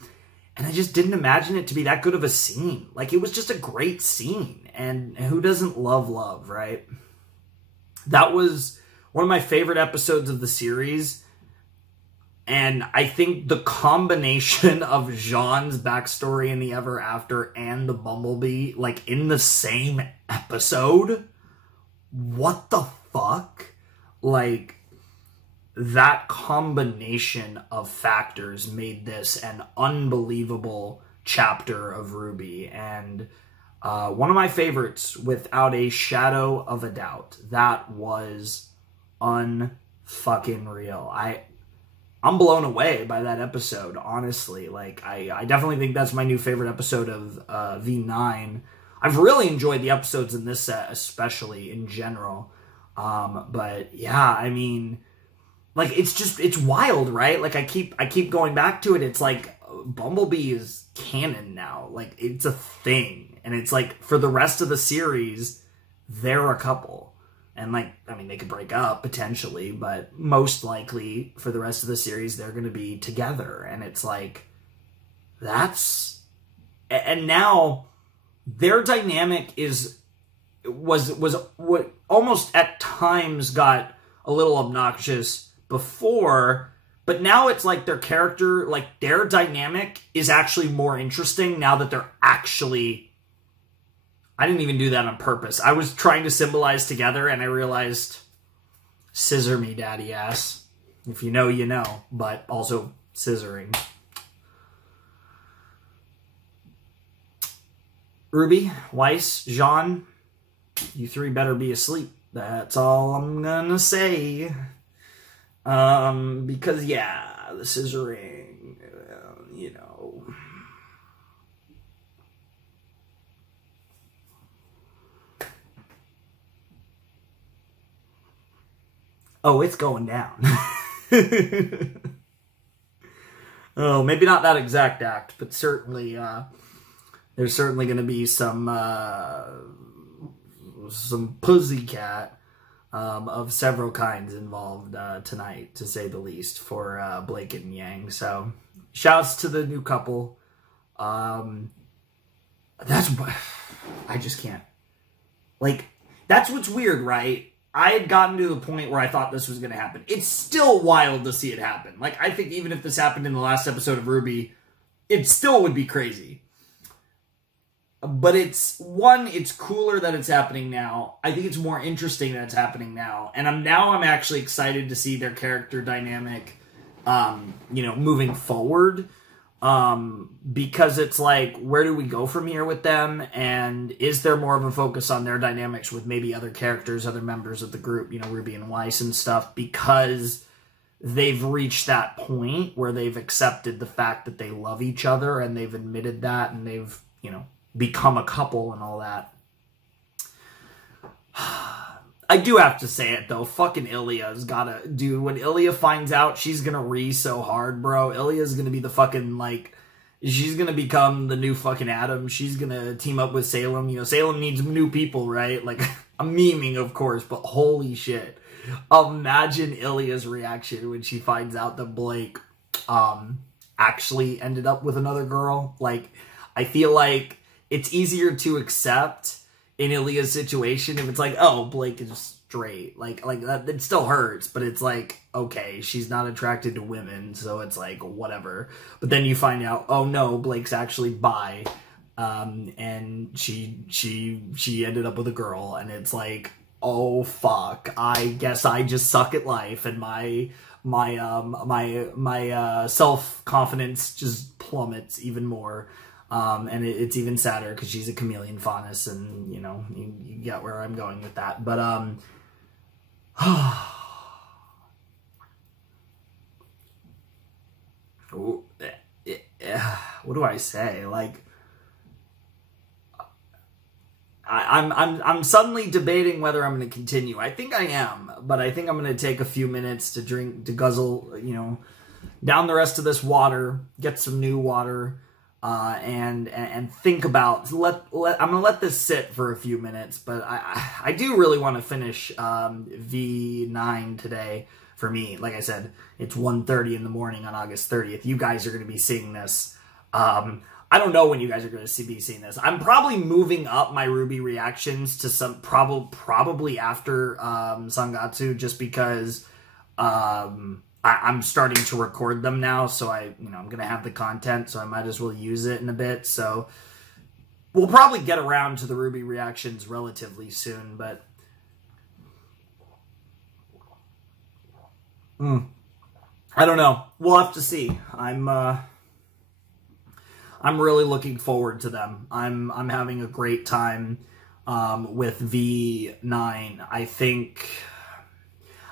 and I just didn't imagine it to be that good of a scene. Like, it was just a great scene, and who doesn't love love, right? That was one of my favorite episodes of the series, and I think the combination of Jean's backstory in the Ever After and the Bumblebee, like, in the same episode, what the fuck? Like, that combination of factors made this an unbelievable chapter of RWBY, and one of my favorites without a shadow of a doubt. That was unfucking real. I'm blown away by that episode, honestly. Like, I definitely think that's my new favorite episode of V9. I've really enjoyed the episodes in this set, especially in general. But yeah, I mean, like, it's wild, right? Like, I keep going back to it. It's like, Bumblebee is canon now. Like, it's a thing. And it's like, for the rest of the series, they're a couple. And, like, I mean, they could break up, potentially, but most likely, for the rest of the series, they're going to be together. And it's like, that's... And now, their dynamic was what almost at times got a little obnoxious before, but now it's like their character, like, their dynamic is actually more interesting now that they're actually... I didn't even do that on purpose. I was trying to symbolize together, and I realized, scissor me, daddy ass. If you know, you know, but also scissoring. RWBY, Weiss, Jean, you three better be asleep. That's all I'm gonna say. Because, yeah, the scissoring, you know. Oh, it's going down. Oh, maybe not that exact act, but certainly, there's certainly going to be some pussycat of several kinds involved tonight, to say the least, for Blake and Yang. So, shouts to the new couple. That's what I just can't. Like, that's what's weird, right? I had gotten to the point where I thought this was going to happen. It's still wild to see it happen. Like, I think even if this happened in the last episode of RWBY, it still would be crazy. But it's cooler that it's happening now. I think it's more interesting that it's happening now. And I'm actually excited to see their character dynamic, moving forward. Because it's like, where do we go from here with them? And is there more of a focus on their dynamics with maybe other characters, other members of the group, Ruby and Weiss and stuff, because they've reached that point where they've accepted the fact that they love each other and they've admitted that and they've, become a couple and all that. I do have to say it, though. Fucking Ilya's gotta... Dude, when Ilya finds out, she's gonna so hard, bro. Ilya's gonna be the fucking, she's gonna become the new fucking Adam. She's gonna team up with Salem. Salem needs new people, right? I'm memeing, of course, but holy shit. Imagine Ilya's reaction when she finds out that Blake, actually ended up with another girl. I feel like it's easier to accept in Ilya's situation if it's oh, Blake is straight. That, it still hurts, but it's okay, she's not attracted to women, so it's whatever. But then you find out, oh no, Blake's actually bi, and she ended up with a girl, and it's oh fuck, I guess I just suck at life, and my self-confidence just plummets even more. And it's even sadder because she's a chameleon faunus, and, you get where I'm going with that. But, what do I say? I'm suddenly debating whether I'm going to continue. I think I am, but I think I'm going to take a few minutes to guzzle, down the rest of this water, get some new water, and think about, I'm gonna let this sit for a few minutes, but I do really want to finish V9 today. For me, like I said, it's 1:30 in the morning on August 30th. You guys are going to be seeing this. I don't know when you guys are going to be seeing this. I'm probably moving up my RWBY reactions to some probably after Sangatsu, just because I'm starting to record them now, so I'm going to have the content, so I might as well use it in a bit. So we'll probably get around to the RWBY reactions relatively soon, but I don't know. We'll have to see. I'm really looking forward to them. I'm having a great time with V9. I think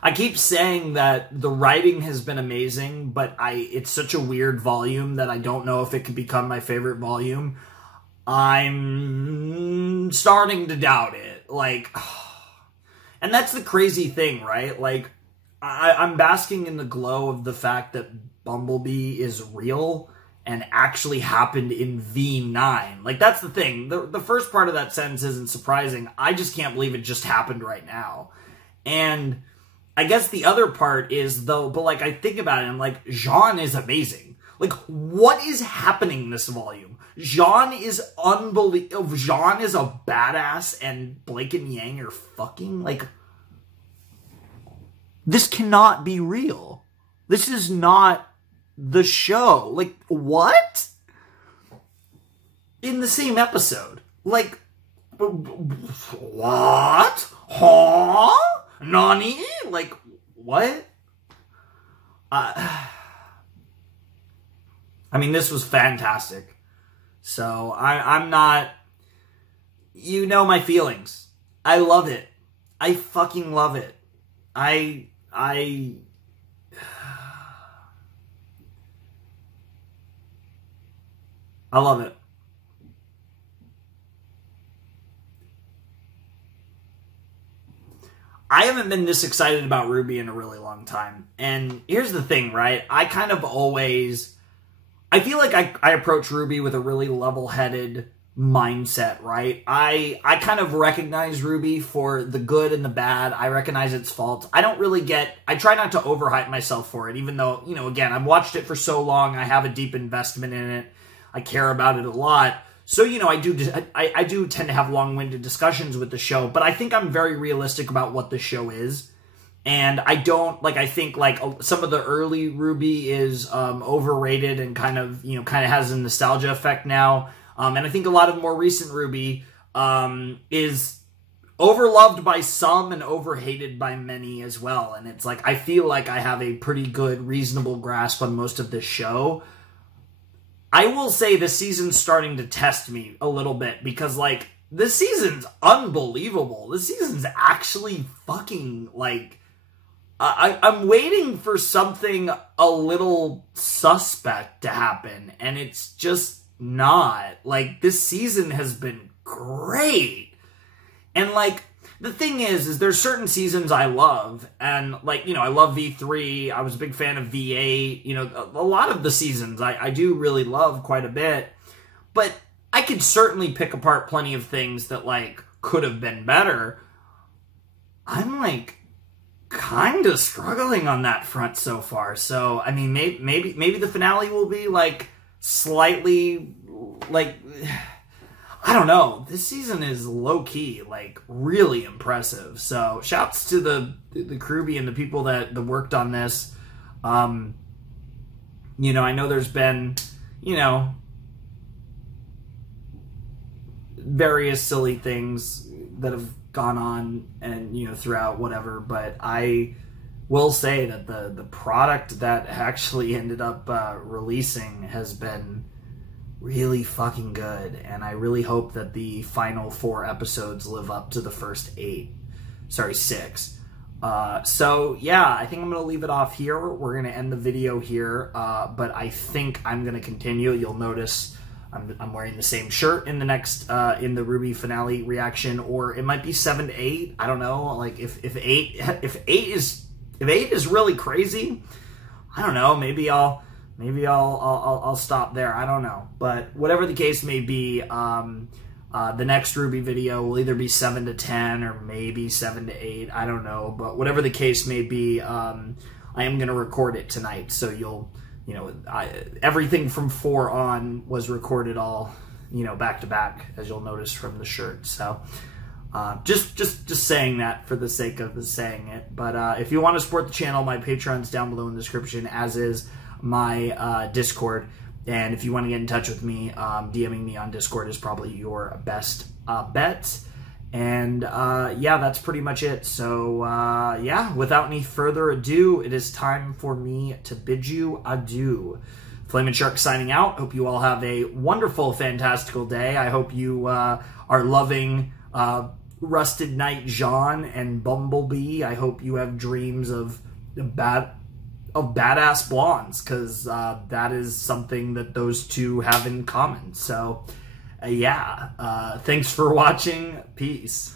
I keep saying that the writing has been amazing, but it's such a weird volume that I don't know if it could become my favorite volume. I'm starting to doubt it. And that's the crazy thing, right? I'm basking in the glow of the fact that Bumblebee is real and actually happened in V9. That's the thing. The first part of that sentence isn't surprising. I just can't believe it just happened right now. And I guess the other part is, though, but I think about it, I'm Jean is amazing. What is happening in this volume? Jean is unbelievable. Jean is a badass, and Blake and Yang are fucking, this cannot be real. This is not the show. What? In the same episode. What? Huh? Nani? What? I mean, this was fantastic. So, I'm not... You know my feelings. I love it. I fucking love it. I love it. I haven't been this excited about RWBY in a really long time. And here's the thing, right? I kind of always... I feel like I approach RWBY with a really level-headed mindset, right? I kind of recognize RWBY for the good and the bad. I recognize its faults. I don't really get... I try not to overhype myself for it, even though, you know, again, I've watched it for so long. I have a deep investment in it. I care about it a lot. So, you know, I do tend to have long-winded discussions with the show, but I think I'm very realistic about what the show is. And I don't, like, I think, like, some of the early RWBY is overrated and kind of has a nostalgia effect now. And I think a lot of more recent RWBY is overloved by some and overhated by many as well. And it's like, I feel like I have a pretty good, reasonable grasp on most of this show. I will say this season's starting to test me a little bit because, like, this season's unbelievable. This season's actually fucking, like... I'm waiting for something a little suspect to happen, and it's just not. Like, this season has been great. And, like, the thing is there's certain seasons I love, and, like, you know, I love V3, I was a big fan of V8, you know, a lot of the seasons I do really love quite a bit, but I could certainly pick apart plenty of things that, like, could have been better. I'm, like, kind of struggling on that front so far, so, I mean, maybe the finale will be, like, slightly, like... I don't know. This season is low-key, like, really impressive. So, shouts to the crewbie and the people that worked on this. You know, I know there's been, you know, various silly things that have gone on and, you know, throughout whatever, but I will say that the product that actually ended up releasing has been really fucking good, and I really hope that the final 4 episodes live up to the first 6. So yeah, I think I'm gonna leave it off here. We're gonna end the video here, but I think I'm gonna continue. You'll notice I'm wearing the same shirt in the next in the RWBY finale reaction, or it might be 7 to 8. I don't know. Like if 8 is really crazy, I don't know. Maybe I'll stop there. I don't know. But whatever the case may be, the next RWBY video will either be 7 to 10 or maybe 7 to 8. I don't know. But whatever the case may be, I am going to record it tonight. So everything from 4 on was recorded all, back to back, as you'll notice from the shirt. So just saying that for the sake of saying it. But if you want to support the channel, my Patreon's down below in the description, as is my Discord, and if you want to get in touch with me, DMing me on Discord is probably your best bet. And yeah, that's pretty much it. So yeah, without any further ado, it is time for me to bid you adieu. Flamin' Shark signing out. Hope you all have a wonderful, fantastical day. I hope you are loving Rusted Knight Jean and Bumblebee. I hope you have dreams of badass blondes, because that is something that those two have in common. So yeah, thanks for watching. Peace.